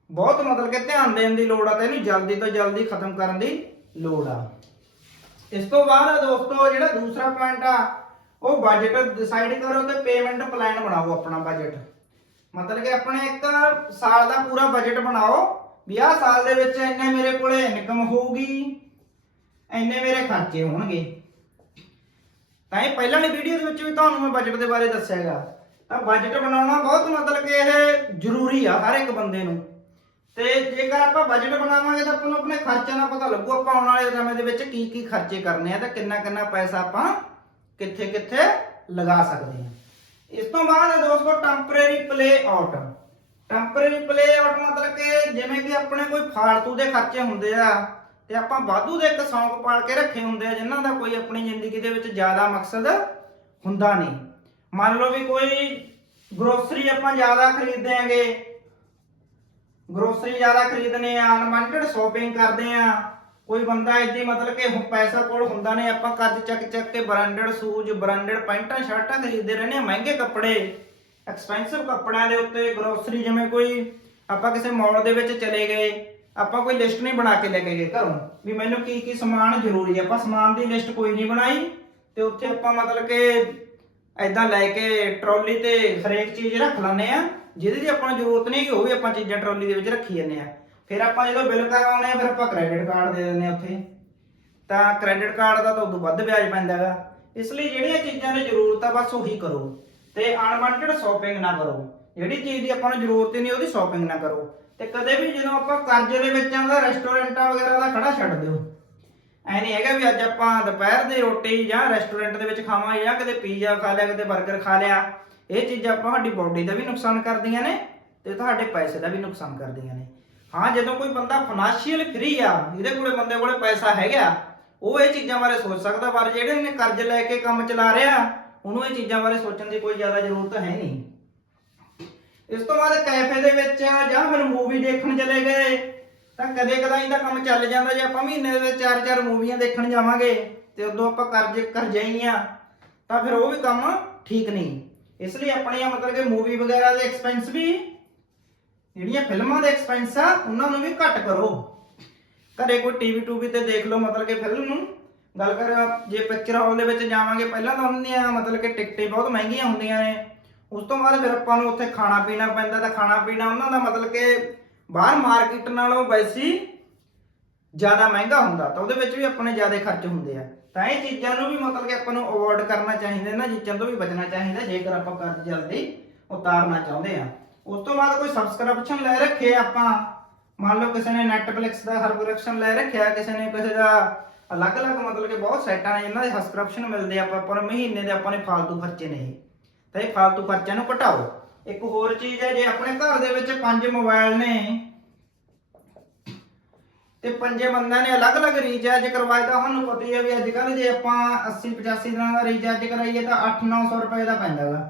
ਬਹੁਤ ਮਤਲਬ ਕਿ ਧਿਆਨ ਦੇਣ ਦੀ ਲੋੜ ਆ ਤੇ ਇਹਨੂੰ ਜਲਦੀ ਤੋਂ ਜਲਦੀ ਖਤਮ ਕਰਨ ਦੀ ਲੋੜ ਆ। ਇਸ ਤੋਂ ਬਾਅਦ ਦੋਸਤੋ ਜਿਹੜਾ ਦੂਸਰਾ ਪੁਆਇੰਟ ਆ ਉਹ ਬਜਟ ਡਿਸਾਈਡ ਕਰੋ ਤੇ ਪੇਮੈਂਟ ਪਲਾਨ ਬਣਾਓ। ਆਪਣਾ ਬਜਟ ਮਤਲਬ ਕਿ ਆਪਣੇ ਇੱਕ ਸਾਲ ਦਾ ਪੂਰਾ ਬਜਟ ਬਣਾਓ ਵੀ ਆਹ ਸਾਲ ਦੇ ਵਿੱਚ ਇੰਨੇ ਮੇਰੇ ਕੋਲੇ ਇਨਕਮ ਹੋਊਗੀ, ਇੰਨੇ ਮੇਰੇ ਖਰਚੇ ਹੋਣਗੇ। ਤਾਂ ਇਹ ਪਹਿਲਾਂ ਵਾਲੀ ਵੀਡੀਓ ਦੇ ਵਿੱਚ ਵੀ ਤੁਹਾਨੂੰ ਮੈਂ ਬਜਟ ਦੇ ਬਾਰੇ ਦੱਸਿਆਗਾ। ਤਾਂ ਬਜਟ ਬਣਾਉਣਾ ਬਹੁਤ ਮਤਲਬ ਕਿ ਇਹ ਜ਼ਰੂਰੀ ਆ ਹਰ ਇੱਕ ਬੰਦੇ ਨੂੰ। ਤੇ ਜੇਕਰ ਆਪਾਂ ਬਜਟ ਬਣਾਵਾਂਗੇ ਤਾਂ ਆਪਾਂ ਨੂੰ ਆਪਣੇ ਖਰਚਿਆਂ ਦਾ ਪਤਾ ਲੱਗੂ, ਆਪਾਂ ਆਉਣ ਵਾਲੇ ਸਮੇਂ ਦੇ ਵਿੱਚ ਕੀ ਖਰਚੇ ਕਰਨੇ ਆ ਤੇ ਕਿੰਨਾ ਪੈਸਾ ਆਪਾਂ ਕਿੱਥੇ ਲਗਾ ਸਕਦੇ ਹਾਂ। ਇਸ ਤੋਂ ਬਾਅਦ ਦੋਸਤੋ temporary play out. Temporary play out ਮਤਲਬ ਕਿ ਜਿਵੇਂ ਕਿ ਆਪਣੇ ਕੋਈ ਫਾਲਤੂ ਦੇ ਖਰਚੇ ਹੁੰਦੇ ਆ ਤੇ ਆਪਾਂ ਵਾਧੂ ਦੇ ਇੱਕ ਸ਼ੌਂਕ ਪਾਲ ਕੇ ਰੱਖੇ ਹੁੰਦੇ ਆ ਜਿਨ੍ਹਾਂ ਦਾ ਕੋਈ ਆਪਣੀ ਜ਼ਿੰਦਗੀ ਦੇ ਵਿੱਚ ਜ਼ਿਆਦਾ ਮਕਸਦ ਹੁੰਦਾ ਨਹੀਂ। ਮੰਨ ਲਓ ਵੀ ਕੋਈ ਗਰੋਸਰੀ ਆਪਾਂ ਜ਼ਿਆਦਾ ਖਰੀਦਦੇ ਆਂਗੇ, ਗਰੋਸਰੀ ਜ਼ਿਆਦਾ ਖਰੀਦਨੇ ਆ, ਅਨਵਾਂਟਡ ਸ਼ਾਪਿੰਗ ਕਰਦੇ ਆ। ਕੋਈ ਬੰਦਾ ਇੱਦਾਂ ਮਤਲਬ ਕਿ ਪੈਸਾ ਕੋਲ ਹੁੰਦਾ ਨਹੀਂ, ਆਪਾਂ ਕਰਜ਼ ਚੱਕ ਕੇ ਬ੍ਰਾਂਡਡ ਸ਼ੂਜ਼, ਬ੍ਰਾਂਡਡ ਪੈਂਟਾਂ ਸ਼ਰਟਾਂ ਖਰੀਦਦੇ ਰਹਿੰਦੇ ਆ, ਮਹਿੰਗੇ ਕੱਪੜੇ, ਐਕਸਪੈਂਸਿਵ ਕੱਪੜਿਆਂ ਦੇ ਉੱਤੇ ਗਰੋਸਰੀ। ਜਿਵੇਂ ਕੋਈ ਆਪਾਂ ਕਿਸੇ ਮਾਲ ਦੇ ਵਿੱਚ ਚਲੇ ਗਏ, ਆਪਾਂ ਕੋਈ ਲਿਸਟ ਨਹੀਂ ਬਣਾ ਕੇ ਲੈ ਕੇ ਗਏ ਘਰੋਂ ਵੀ ਮੈਨੂੰ ਕੀ ਸਮਾਨ ਜ਼ਰੂਰੀ ਹੈ, ਆਪਾਂ ਸਮਾਨ ਦੀ ਲਿਸਟ ਕੋਈ ਨਹੀਂ ਬਣਾਈ ਤੇ ਉੱਥੇ ਆਪਾਂ ਮਤਲਬ ਕਿ ਐਦਾਂ ਲੈ ਕੇ ਟਰਾਲੀ ਤੇ ਹਰੇਕ ਚੀਜ਼ ਰੱਖ ਲੈਂਦੇ ਆ ਜਿਹਦੀ ਦੀ ਆਪਾਂ ਨੂੰ ਜ਼ਰੂਰਤ ਨਹੀਂ ਕਿ ਉਹ ਵੀ ਆਪਾਂ ਚੀਜ਼ਾਂ ਟਰਾਲੀ ਦੇ ਵਿੱਚ ਰੱਖੀ ਜਾਂਦੇ ਆ। ਫਿਰ ਆਪਾਂ ਜਦੋਂ ਬਿੱਲ ਕਰਵਾਉਣੇ ਆ ਫਿਰ ਆਪਾਂ ਕ੍ਰੈਡਿਟ ਕਾਰਡ ਦੇ ਦਿੰਦੇ ਆ ਉੱਥੇ, ਤਾਂ ਕ੍ਰੈਡਿਟ ਕਾਰਡ ਦਾ ਤਾਂ ਉਦੋਂ ਵੱਧ ਵਿਆਜ ਪੈਂਦਾ ਹੈਗਾ। ਇਸ ਲਈ ਜਿਹੜੀਆਂ ਚੀਜ਼ਾਂ ਦੀ ਜ਼ਰੂਰਤ ਆ ਬਸ ਉਹੀ ਕਰੋ ਤੇ ਅਨਵਾਂਟਡ ਸ਼ਾਪਿੰਗ ਨਾ ਕਰੋ। ਜਿਹੜੀ ਚੀਜ਼ ਦੀ ਆਪਾਂ ਨੂੰ ਜ਼ਰੂਰਤ ਹੀ ਨਹੀਂ ਉਹਦੀ ਸ਼ਾਪਿੰਗ ਨਾ ਕਰੋ। ਤੇ ਕਦੇ ਵੀ ਜਦੋਂ ਆਪਾਂ ਕਰਜ਼ੇ ਦੇ ਵਿੱਚ ਆਂਦਾ ਰੈਸਟੋਰੈਂਟਾਂ ਵਗੈਰਾ ਦਾ ਖੜਾ ਛੱਡ ਦਿਓ। ਐ ਨਹੀਂ ਹੈਗਾ ਵੀ ਅੱਜ ਆਪਾਂ ਦੁਪਹਿਰ ਦੀ ਰੋਟੀ ਜਾਂ ਰੈਸਟੋਰੈਂਟ ਦੇ ਵਿੱਚ ਖਾਵਾਂਗੇ ਜਾਂ ਕਿਤੇ ਪੀਜ਼ਾ ਖਾ ਲਿਆ, ਕਿਤੇ 버ਗਰ ਖਾ ਲਿਆ। ਇਹ ਚੀਜ਼ਾਂ ਤੁਹਾਡੀ ਬੋਡੀ ਦਾ ਵੀ ਨੁਕਸਾਨ ਕਰਦੀਆਂ ਨੇ ਤੇ ਤੁਹਾਡੇ ਪੈਸੇ ਦਾ ਵੀ ਨੁਕਸਾਨ ਕਰਦੀਆਂ ਨੇ। ਹਾਂ, ਜਦੋਂ ਕੋਈ ਬੰਦਾ ਫਾਈਨੈਂਸ਼ੀਅਲ ਫ੍ਰੀ ਆ, ਇਹਦੇ ਕੋਲੇ ਬੰਦੇ ਕੋਲੇ ਪੈਸਾ ਹੈਗਾ, ਉਹ ਇਹ ਚੀਜ਼ਾਂ ਬਾਰੇ ਸੋਚ ਸਕਦਾ। ਪਰ ਜਿਹੜੇ ਨੇ ਕਰਜ਼ ਲੈ ਕੇ ਕੰਮ ਚਲਾ ਰਿਹਾ, ਉਹਨੂੰ ਇਹ ਚੀਜ਼ਾਂ ਬਾਰੇ ਸੋਚਣ ਦੀ ਕੋਈ ਜ਼ਿਆਦਾ ਜ਼ਰੂਰਤ ਹੈ ਨਹੀਂ। ਇਸ ਤੋਂ ਬਾਅਦ ਕੈਫੇ ਦੇ ਵਿੱਚ ਜਾਂ ਫਿਰ ਮੂਵੀ ਦੇਖਣ ਚਲੇ ਗਏ ਤਾਂ ਕਦੇ ਕਦਾਈ ਤਾਂ ਕੰਮ ਚੱਲ ਜਾਂਦਾ। ਜੇ ਆਪਾਂ ਮਹੀਨੇ ਦੇ ਵਿੱਚ 4-4 ਮੂਵੀਆਂ ਦੇਖਣ ਜਾਵਾਂਗੇ ਤੇ ਉਦੋਂ ਆਪਾਂ ਕਰਜ਼ਾਈ ਆ ਤਾਂ ਫਿਰ ਉਹ ਵੀ ਕੰਮ ਠੀਕ ਨਹੀਂ। ਇਸ ਲਈ ਆਪਣੀਆਂ ਮਤਲਬ ਕਿ ਮੂਵੀ ਵਗੈਰਾ ਦੇ ਐਕਸਪੈਂਸ ਵੀ, ਜਿਹੜੀਆਂ ਫਿਲਮਾਂ ਦੇ ਐਕਸਪੈਂਸ ਆ ਉਹਨਾਂ ਨੂੰ ਵੀ ਘੱਟ ਕਰੋ। ਘਰੇ ਕੋਈ ਟੀਵੀ ਟੂਵੀ ਤੇ ਦੇਖ ਲਓ ਮਤਲਬ ਕਿ ਫਿਲਮ ਨੂੰ। ਗੱਲ ਕਰ ਜੇ ਪਿਕਚਰ ਹਾਲ ਦੇ ਵਿੱਚ ਜਾਵਾਂਗੇ, ਪਹਿਲਾਂ ਤਾਂ ਉਹਨਾਂ ਦੀਆਂ ਮਤਲਬ ਕਿ ਟਿਕਟਾਂ ਬਹੁਤ ਮਹਿੰਗੀਆਂ ਹੁੰਦੀਆਂ ਨੇ। ਉਸ ਤੋਂ ਬਾਅਦ ਫਿਰ ਆਪਾਂ ਨੂੰ ਉੱਥੇ ਖਾਣਾ ਪੀਣਾ ਪੈਂਦਾ, ਤਾਂ ਖਾਣਾ ਪੀਣਾ ਉਹਨਾਂ ਦਾ ਮਤਲਬ ਕਿ ਬਾਹਰ ਮਾਰਕੀਟ ਨਾਲੋਂ ਵੈਸੀ ਜ਼ਿਆਦਾ ਮਹਿੰਗਾ ਹੁੰਦਾ, ਤਾਂ ਉਹਦੇ ਵਿੱਚ ਵੀ ਆਪਣੇ ਜ਼ਿਆਦਾ ਖਰਚ ਹੁੰਦੇ ਆ। ਤਾਂ ਇਹ ਚੀਜ਼ਾਂ ਨੂੰ ਵੀ ਮਤਲਬ ਕਿ ਆਪਾਂ ਨੂੰ ਅਵੋਇਡ ਕਰਨਾ ਚਾਹੀਦਾ, ਇਹਨਾਂ ਚੀਜ਼ਾਂ ਤੋਂ ਵੀ ਬਚਣਾ ਚਾਹੀਦਾ ਜੇਕਰ ਆਪਾਂ ਕਰਜ਼ ਜਲਦੀ ਉਤਾਰਨਾ ਚਾਹੁੰਦੇ ਆ। ਉਸ ਤੋਂ ਬਾਅਦ ਕੋਈ ਸਬਸਕ੍ਰਿਪਸ਼ਨ ਲੈ ਰੱਖੇ ਆਪਾਂ, ਮੰਨ ਲਓ ਕਿਸੇ ਨੇ ਨੈਟਫਲਿਕਸ ਦਾ ਸਬਸਕ੍ਰਿਪਸ਼ਨ ਲੈ ਰੱਖਿਆ, ਕਿਸੇ ਨੇ ਕਿਸੇ ਦਾ ਅਲੱਗ-ਅਲੱਗ ਮਤਲਬ ਕਿ ਬਹੁਤ ਸਾਈਟਾਂ ਨੇ ਜਿਨ੍ਹਾਂ ਦੇ ਸਬਸਕ੍ਰਿਪਸ਼ਨ ਮਿਲਦੇ ਆਪਾਂ ਨੂੰ ਮਹੀਨੇ ਦੇ। ਆਪਾਂ ਨੇ ਫਾਲਤੂ ਖਰਚੇ ਨਹੀਂ, ਤਾਂ ਇਹ ਫਾਲਤੂ ਖਰਚਿਆਂ ਨੂੰ ਘਟਾਓ। ਇੱਕ ਹੋਰ ਚੀਜ਼ ਹੈ, ਜੇ ਆਪਣੇ ਘਰ ਦੇ ਵਿੱਚ 5 ਮੋਬਾਈਲ ਨੇ ਤੇ 5 ਬੰਦਿਆਂ ਨੇ ਅਲੱਗ-ਅਲੱਗ ਰੀਚਾਰਜ ਕਰਵਾਏ, ਤਾਂ ਸਾਨੂੰ ਪਤਾ ਹੀ ਹੈ ਵੀ ਅੱਜ ਕੱਲ੍ਹ ਜੇ ਆਪਾਂ 80-85 ਦਿਨਾਂ ਦਾ ਰੀਚਾਰਜ ਕਰਾਈਏ ਤਾਂ 800-900 ਰੁਪਏ ਦਾ ਪੈਂਦਾ ਗਾ।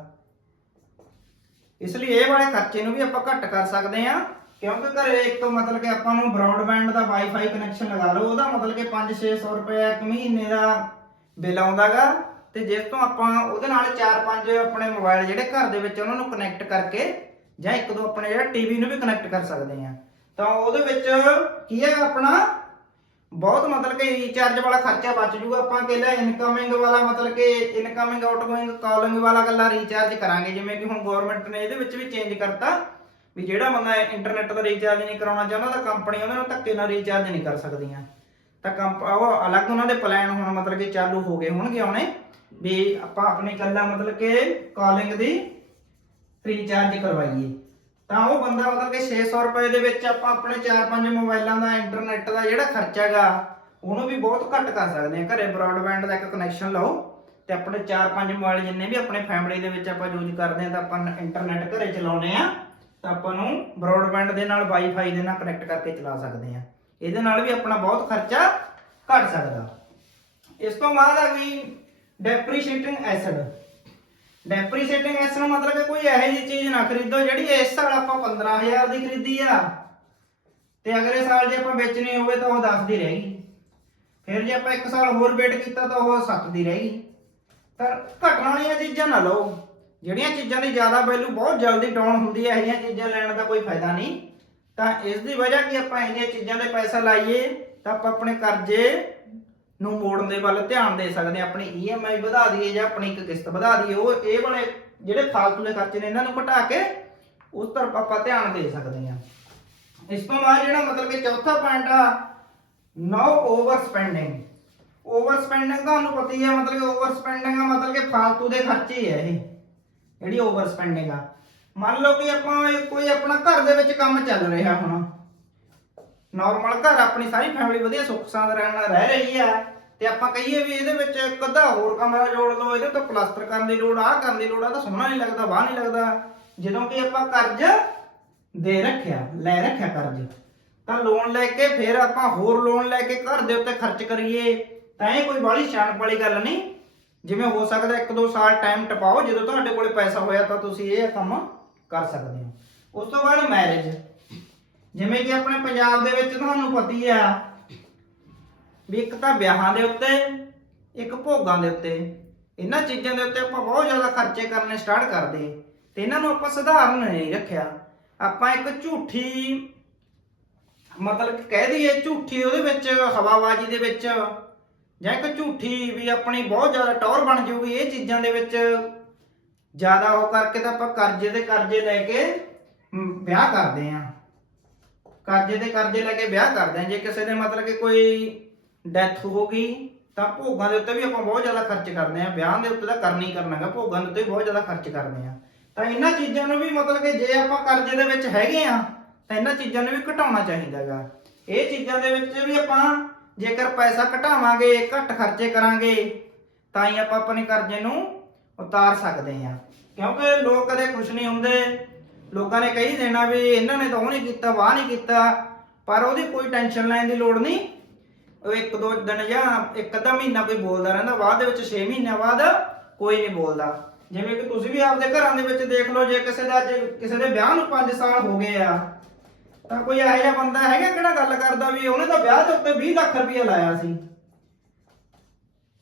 ਇਸ ਲਈ ਇਹ ਵਾਲੇ ਖਰਚੇ ਨੂੰ ਵੀ ਆਪਾਂ ਘੱਟ ਕਰ ਸਕਦੇ ਹਾਂ, ਕਿਉਂਕਿ ਘਰੇ ਇੱਕ ਮਤਲਬ ਕਿ ਆਪਾਂ ਨੂੰ ਬ੍ਰੌਡਬੈਂਡ ਦਾ ਵਾਈਫਾਈ ਕਨੈਕਸ਼ਨ ਲਗਾ ਲਓ, ਉਹਦਾ ਮਤਲਬ ਕਿ 500-600 ਰੁਪਏ ਇੱਕ ਮਹੀਨੇ ਦਾ ਬਿੱਲ ਆਉਂਦਾ ਗਾ। ਤੇ ਜਿਸ ਤੋਂ ਆਪਾਂ ਉਹਦੇ ਨਾਲ 4-5 ਆਪਣੇ ਮੋਬਾਈਲ ਜਿਹੜੇ ਘਰ ਦੇ ਵਿੱਚ ਉਹਨਾਂ ਨੂੰ ਕਨੈਕਟ ਕਰਕੇ ਜਾਂ 1-2 ਆਪਣੇ ਜਿਹੜਾ ਟੀਵੀ ਨੂੰ ਵੀ ਕਨੈਕਟ ਕਰ ਸਕਦੇ ਆ। ਤਾਂ ਉਹਦੇ ਵਿੱਚ ਕੀ ਹੈ ਆਪਣਾ ਬਹੁਤ ਮਤਲਬ ਕਿ ਰੀਚਾਰਜ ਵਾਲਾ ਖਰਚਾ ਬਚ ਜੂਗਾ। ਆਪਾਂ ਕਹਿੰਦੇ ਇਨਕਮਿੰਗ ਵਾਲਾ ਮਤਲਬ ਕਿ ਇਨਕਮਿੰਗ ਆਊਟਗੋਇੰਗ ਕਾਲਿੰਗ ਵਾਲਾ ਗੱਲਾਂ ਰੀਚਾਰਜ ਕਰਾਂਗੇ, ਜਿਵੇਂ ਕਿ ਹੁਣ ਗਵਰਨਮੈਂਟ ਨੇ ਇਹਦੇ ਵਿੱਚ ਵੀ ਚੇਂਜ ਕਰਤਾ ਵੀ ਜਿਹੜਾ ਬੰਦਾ ਇੰਟਰਨੈਟ ਦਾ ਰੀਚਾਰਜ ਨਹੀਂ ਕਰਾਉਣਾ ਚਾਹੁੰਦਾ ਤਾਂ ਕੰਪਨੀ ਉਹਨਾਂ ਨੂੰ ਧੱਕੇ ਨਾਲ ਰੀਚਾਰਜ ਨਹੀਂ ਕਰ ਸਕਦੀਆਂ। ਤਾਂ ਉਹ ਅਲੱਗ ਉਹਨਾਂ ਦੇ ਪਲਾਨ ਹੁਣ ਮਤਲਬ ਕਿ ਚਾਲੂ ਹੋ ਗਏ ਹੋਣਗੇ ਆਉਣੇ ਵੀ ਆਪਾਂ ਆਪਣੀ ਗੱਲਾਂ ਮਤਲਬ ਕਿ ਕਾਲਿੰਗ ਦੀ ਰੀਚਾਰਜ ਕਰਵਾਈਏ। ਤਾਂ ਉਹ ਬੰਦਾ ਮਤਲਬ ਕਿ 600 ਰੁਪਏ ਦੇ ਵਿੱਚ ਆਪਾਂ ਆਪਣੇ 4-5 ਮੋਬਾਈਲਾਂ ਦਾ ਇੰਟਰਨੈਟ ਦਾ ਜਿਹੜਾ ਖਰਚਾ ਹੈਗਾ ਉਹਨੂੰ ਵੀ ਬਹੁਤ ਘੱਟ ਕਰ ਸਕਦੇ ਹਾਂ। ਘਰੇ ਬ੍ਰੌਡਬੈਂਡ ਦਾ ਇੱਕ ਕਨੈਕਸ਼ਨ ਲਓ ਤੇ ਆਪਣੇ 4-5 ਮੋਬਾਈਲ ਜਿੰਨੇ ਵੀ ਆਪਣੇ ਫੈਮਿਲੀ ਦੇ ਵਿੱਚ ਆਪਾਂ ਯੂਜ਼ ਕਰਦੇ ਹਾਂ ਤਾਂ ਆਪਾਂ ਇੰਟਰਨੈਟ ਘਰੇ ਚਲਾਉਂਦੇ ਆ, ਤਾਂ ਆਪਾਂ ਨੂੰ ਬ੍ਰੌਡਬੈਂਡ ਦੇ ਨਾਲ ਵਾਈਫਾਈ ਦੇ ਨਾਲ ਕਨੈਕਟ ਕਰਕੇ ਚਲਾ ਸਕਦੇ ਹਾਂ। ਇਹਦੇ ਨਾਲ ਵੀ ਆਪਣਾ ਬਹੁਤ ਖਰਚਾ ਘੱਟ ਸਕਦਾ। ਇਸ ਤੋਂ ਬਾਅਦ ਆ ਗਈ ਡੈਪਰੀਸ਼ੀਏਟਿੰਗ ਐਸਿਡ। ਡੈਪਰੀਸ਼ੀਏਟਿੰਗ ਐਸਿਡ ਮਤਲਬ ਕਿ ਕੋਈ ਇਹੋ ਜਿਹੀ ਚੀਜ਼ ਨਾ ਖਰੀਦੋ ਜਿਹੜੀ ਇਸ ਸਾਲ ਆਪਾਂ 15,000 ਦੀ ਖਰੀਦੀ ਆ ਤੇ ਅਗਲੇ ਸਾਲ ਜੇ ਆਪਾਂ ਵੇਚਣੀ ਹੋਵੇ ਤਾਂ ਉਹ 10 ਦੀ ਰਹੇਗੀ। ਫਿਰ ਜੇ ਆਪਾਂ 1 ਸਾਲ ਹੋਰ ਵੇਟ ਕੀਤਾ ਤਾਂ ਉਹ 7 ਦੀ ਰਹੇਗੀ। ਤਾਂ ਘਟਣ ਵਾਲੀਆਂ ਚੀਜ਼ਾਂ ਨਾ ਲਓ। ਜਿਹੜੀਆਂ ਚੀਜ਼ਾਂ ਦੀ ਜ਼ਿਆਦਾ ਵੈਲਿਊ ਬਹੁਤ ਜਲਦੀ ਡਾਊਨ ਹੁੰਦੀ ਹੈ, ਇਹੋ ਜਿਹੀਆਂ ਚੀਜ਼ਾਂ ਲੈਣ ਦਾ ਕੋਈ ਫਾਇਦਾ ਨਹੀਂ। ਤਾਂ ਇਸ ਦੀ ਵਜ੍ਹਾ ਕਿ ਆਪਾਂ ਇੰਨੀਆਂ ਚੀਜ਼ਾਂ ਤੇ ਪੈਸਾ ਲਾਈਏ ਤਾਂ ਆਪਾਂ ਆਪਣੇ ਕਰਜ਼ੇ ਨੂੰ ਮੋੜਨ ਦੇ ਵੱਲ ਧਿਆਨ ਦੇ ਸਕਦੇ ਹਾਂ। ਆਪਣੀ EMI ਵਧਾ ਦਈਏ ਜਾਂ ਆਪਣੀ ਇੱਕ ਕਿਸ਼ਤ ਵਧਾ ਦਈਏ। ਉਹ ਇਹ ਵਾਲੇ ਜਿਹੜੇ ਫਾਲਤੂ ਦੇ ਖਰਚੇ ਨੇ ਇਹਨਾਂ ਨੂੰ ਘਟਾ ਕੇ ਉਸ ਤਰਫ ਆਪਾਂ ਧਿਆਨ ਦੇ ਸਕਦੇ ਹਾਂ। ਇਸ ਤੋਂ ਬਾਅਦ ਜਿਹੜਾ ਮਤਲਬ ਕਿ ਚੌਥਾ ਪੁਆਇੰਟ ਆ, ਨੋ ਓਵਰ ਸਪੈਂਡਿੰਗ। ਓਵਰ ਸਪੈਂਡਿੰਗ ਤੁਹਾਨੂੰ ਪਤਾ ਹੀ ਹੈ, ਮਤਲਬ ਕਿ ਓਵਰ ਸਪੈਂਡਿੰਗ ਆ ਮਤਲਬ ਕਿ ਫਾਲਤੂ ਦੇ ਖਰਚੇ ਹੀ ਹੈ ਇਹ ਜਿਹੜੀ ਓਵਰ ਸਪੈਂਡਿੰਗ ਆ। ਮੰਨ ਲਓ ਕਿ ਆਪਾਂ ਕੋਈ ਆਪਣਾ ਘਰ ਦੇ ਵਿੱਚ ਕੰਮ ਚੱਲ ਰਿਹਾ, ਹੁਣ ਨਾਰਮਲ ਘਰ ਆਪਣੀ ਸਾਰੀ ਫੈਮਿਲੀ ਵਧੀਆ ਸੁੱਖ ਸਾਂਦ ਰਹਿ ਰਹੀ ਆ ਤੇ ਆਪਾਂ ਕਹੀਏ ਵੀ ਇਹਦੇ ਵਿੱਚ ਇੱਕ ਅੱਧਾ ਹੋਰ ਕਮਰਾ ਜੋੜ ਲਓ, ਇਹਦੇ ਤੋਂ ਪਲਾਸਟਰ ਕਰਨ ਦੀ ਲੋੜ, ਆਹ ਕਰਨ ਦੀ ਲੋੜ ਆ, ਤਾਂ ਸੋਹਣਾ ਨਹੀਂ ਲੱਗਦਾ, ਬਾਹ ਨਹੀਂ ਲੱਗਦਾ। ਜਦੋਂ ਕਿ ਆਪਾਂ ਕਰਜ਼ ਲੈ ਰੱਖਿਆ ਕਰਜ਼, ਤਾਂ ਲੋਨ ਲੈ ਕੇ ਫਿਰ ਆਪਾਂ ਹੋਰ ਲੋਨ ਲੈ ਕੇ ਘਰ ਦੇ ਉੱਤੇ ਖਰਚ ਕਰੀਏ ਤਾਂ ਇਹ ਕੋਈ ਬਾਹਲੀ ਸਿਆਣਪ ਵਾਲੀ ਗੱਲ ਨਹੀਂ। ਜਿਵੇਂ ਹੋ ਸਕਦਾ 1-2 ਸਾਲ ਟਾਈਮ ਟਪਾਓ, ਜਦੋਂ ਤੁਹਾਡੇ ਕੋਲ ਪੈਸਾ ਹੋਇਆ ਤਾਂ ਤੁਸੀਂ ਇਹ ਕੰਮ ਕਰ ਸਕਦੇ ਹੋ। ਉਸ ਤੋਂ ਬਾਅਦ ਮੈਰਿਜ, ਜਿਵੇਂ ਕਿ ਆਪਣੇ ਪੰਜਾਬ ਦੇ ਵਿੱਚ ਤੁਹਾਨੂੰ ਪਤਾ ਹੀ ਆ ਵੀ ਇੱਕ ਤਾਂ ਵਿਆਹਾਂ ਦੇ ਉੱਤੇ, ਇੱਕ ਭੋਗਾਂ ਦੇ ਉੱਤੇ, ਇਹਨਾਂ ਚੀਜ਼ਾਂ ਦੇ ਉੱਤੇ ਆਪਾਂ ਬਹੁਤ ਜ਼ਿਆਦਾ ਖਰਚੇ ਕਰਨੇ ਸਟਾਰਟ ਕਰਦੇ ਤੇ ਇਹਨਾਂ ਨੂੰ ਆਪਾਂ ਸਧਾਰਨ ਨਹੀਂ ਰੱਖਿਆ। ਆਪਾਂ ਇੱਕ ਝੂਠੀ ਮਤਲਬ ਕਹਿ ਦਈਏ ਝੂਠੀ ਉਹਦੇ ਵਿੱਚ ਹਵਾਬਾਜ਼ੀ ਦੇ ਵਿੱਚ ਜਾਂ ਇੱਕ ਝੂਠੀ ਵੀ ਆਪਣੀ ਬਹੁਤ ਜ਼ਿਆਦਾ ਟੌਰ ਬਣ ਜਾਊਗੀ ਇਹ ਚੀਜ਼ਾਂ ਦੇ ਵਿੱਚ ਜ਼ਿਆਦਾ ਉਹ ਕਰਕੇ ਤਾਂ ਆਪਾਂ ਕਰਜ਼ੇ ਲੈ ਕੇ ਵਿਆਹ ਕਰਦੇ ਹਾਂ। ਕਰਜ਼ੇ ਲੈ ਕੇ ਵਿਆਹ ਕਰਦੇ ਹਾਂ। ਜੇ ਕਿਸੇ ਦੇ ਮਤਲਬ ਕਿ ਕੋਈ ਡੈਥ ਹੋ ਗਈ ਤਾਂ ਭੋਗਾਂ ਦੇ ਉੱਤੇ ਵੀ ਆਪਾਂ ਬਹੁਤ ਜ਼ਿਆਦਾ ਖਰਚ ਕਰਦੇ ਆ, ਵਿਆਹ ਦੇ ਉੱਤੇ ਤਾਂ ਕਰਨਾ ਹੀ ਕਰਨਾ ਗਾ, ਭੋਗਾਂ ਦੇ ਉੱਤੇ ਵੀ ਬਹੁਤ ਜ਼ਿਆਦਾ ਖਰਚ ਕਰਦੇ ਆ। ਤਾਂ ਇਹਨਾਂ ਚੀਜ਼ਾਂ ਨੂੰ ਵੀ ਮਤਲਬ ਕਿ ਜੇ ਆਪਾਂ ਕਰਜ਼ੇ ਦੇ ਵਿੱਚ ਹੈਗੇ ਆ ਤਾਂ ਇਹਨਾਂ ਚੀਜ਼ਾਂ ਨੂੰ ਵੀ ਘਟਾਉਣਾ ਚਾਹੀਦਾ ਗਾ। ਇਹ ਚੀਜ਼ਾਂ ਦੇ ਵਿੱਚ ਵੀ ਆਪਾਂ ਜੇਕਰ ਪੈਸਾ ਘਟਾਵਾਂਗੇ, ਘੱਟ ਖਰਚੇ ਕਰਾਂਗੇ, ਤਾਂ ਹੀ ਆਪਾਂ ਆਪਣੇ ਕਰਜ਼ੇ ਨੂੰ ਉਤਾਰ ਸਕਦੇ ਆ। ਕਿਉਂਕਿ ਲੋਕ ਕਦੇ ਖੁਸ਼ ਨਹੀਂ ਹੁੰਦੇ, ਲੋਕਾਂ ਨੇ ਕਹੀ ਦੇਣਾ ਵੀ ਇਹਨਾਂ ਨੇ ਤਾਂ ਉਹ ਨਹੀਂ ਕੀਤਾ, ਵਾਹ ਨਹੀਂ ਕੀਤਾ, ਪਰ ਉਹਦੀ ਕੋਈ ਟੈਨਸ਼ਨ ਲੈਣ ਦੀ ਲੋੜ ਨਹੀਂ। ਉਹ ਇੱਕ ਦੋ ਦਿਨ ਜਾਂ ਇੱਕ ਅੱਧਾ ਮਹੀਨਾ ਕੋਈ ਬੋਲਦਾ ਰਹਿੰਦਾ, ਬਾਅਦ ਦੇ ਵਿੱਚ 6 ਮਹੀਨਿਆਂ ਬਾਅਦ ਕੋਈ ਨਹੀਂ ਬੋਲਦਾ। ਜਿਵੇਂ ਕਿ ਤੁਸੀਂ ਵੀ ਆਪਦੇ ਘਰਾਂ ਦੇ ਵਿੱਚ ਦੇਖ ਲਓ, ਜੇ ਕਿਸੇ ਦਾ ਕਿਸੇ ਦੇ ਵਿਆਹ ਨੂੰ 5 ਸਾਲ ਹੋ ਗਏ ਆ ਤਾਂ ਕੋਈ ਇਹੋ ਜਿਹਾ ਬੰਦਾ ਹੈਗਾ ਕਿਹੜਾ ਗੱਲ ਕਰਦਾ ਵੀ ਉਹਨੇ ਤਾਂ ਵਿਆਹ ਦੇ ਉੱਤੇ 20 ਲੱਖ ਰੁਪਏ ਲਾਇਆ ਸੀ,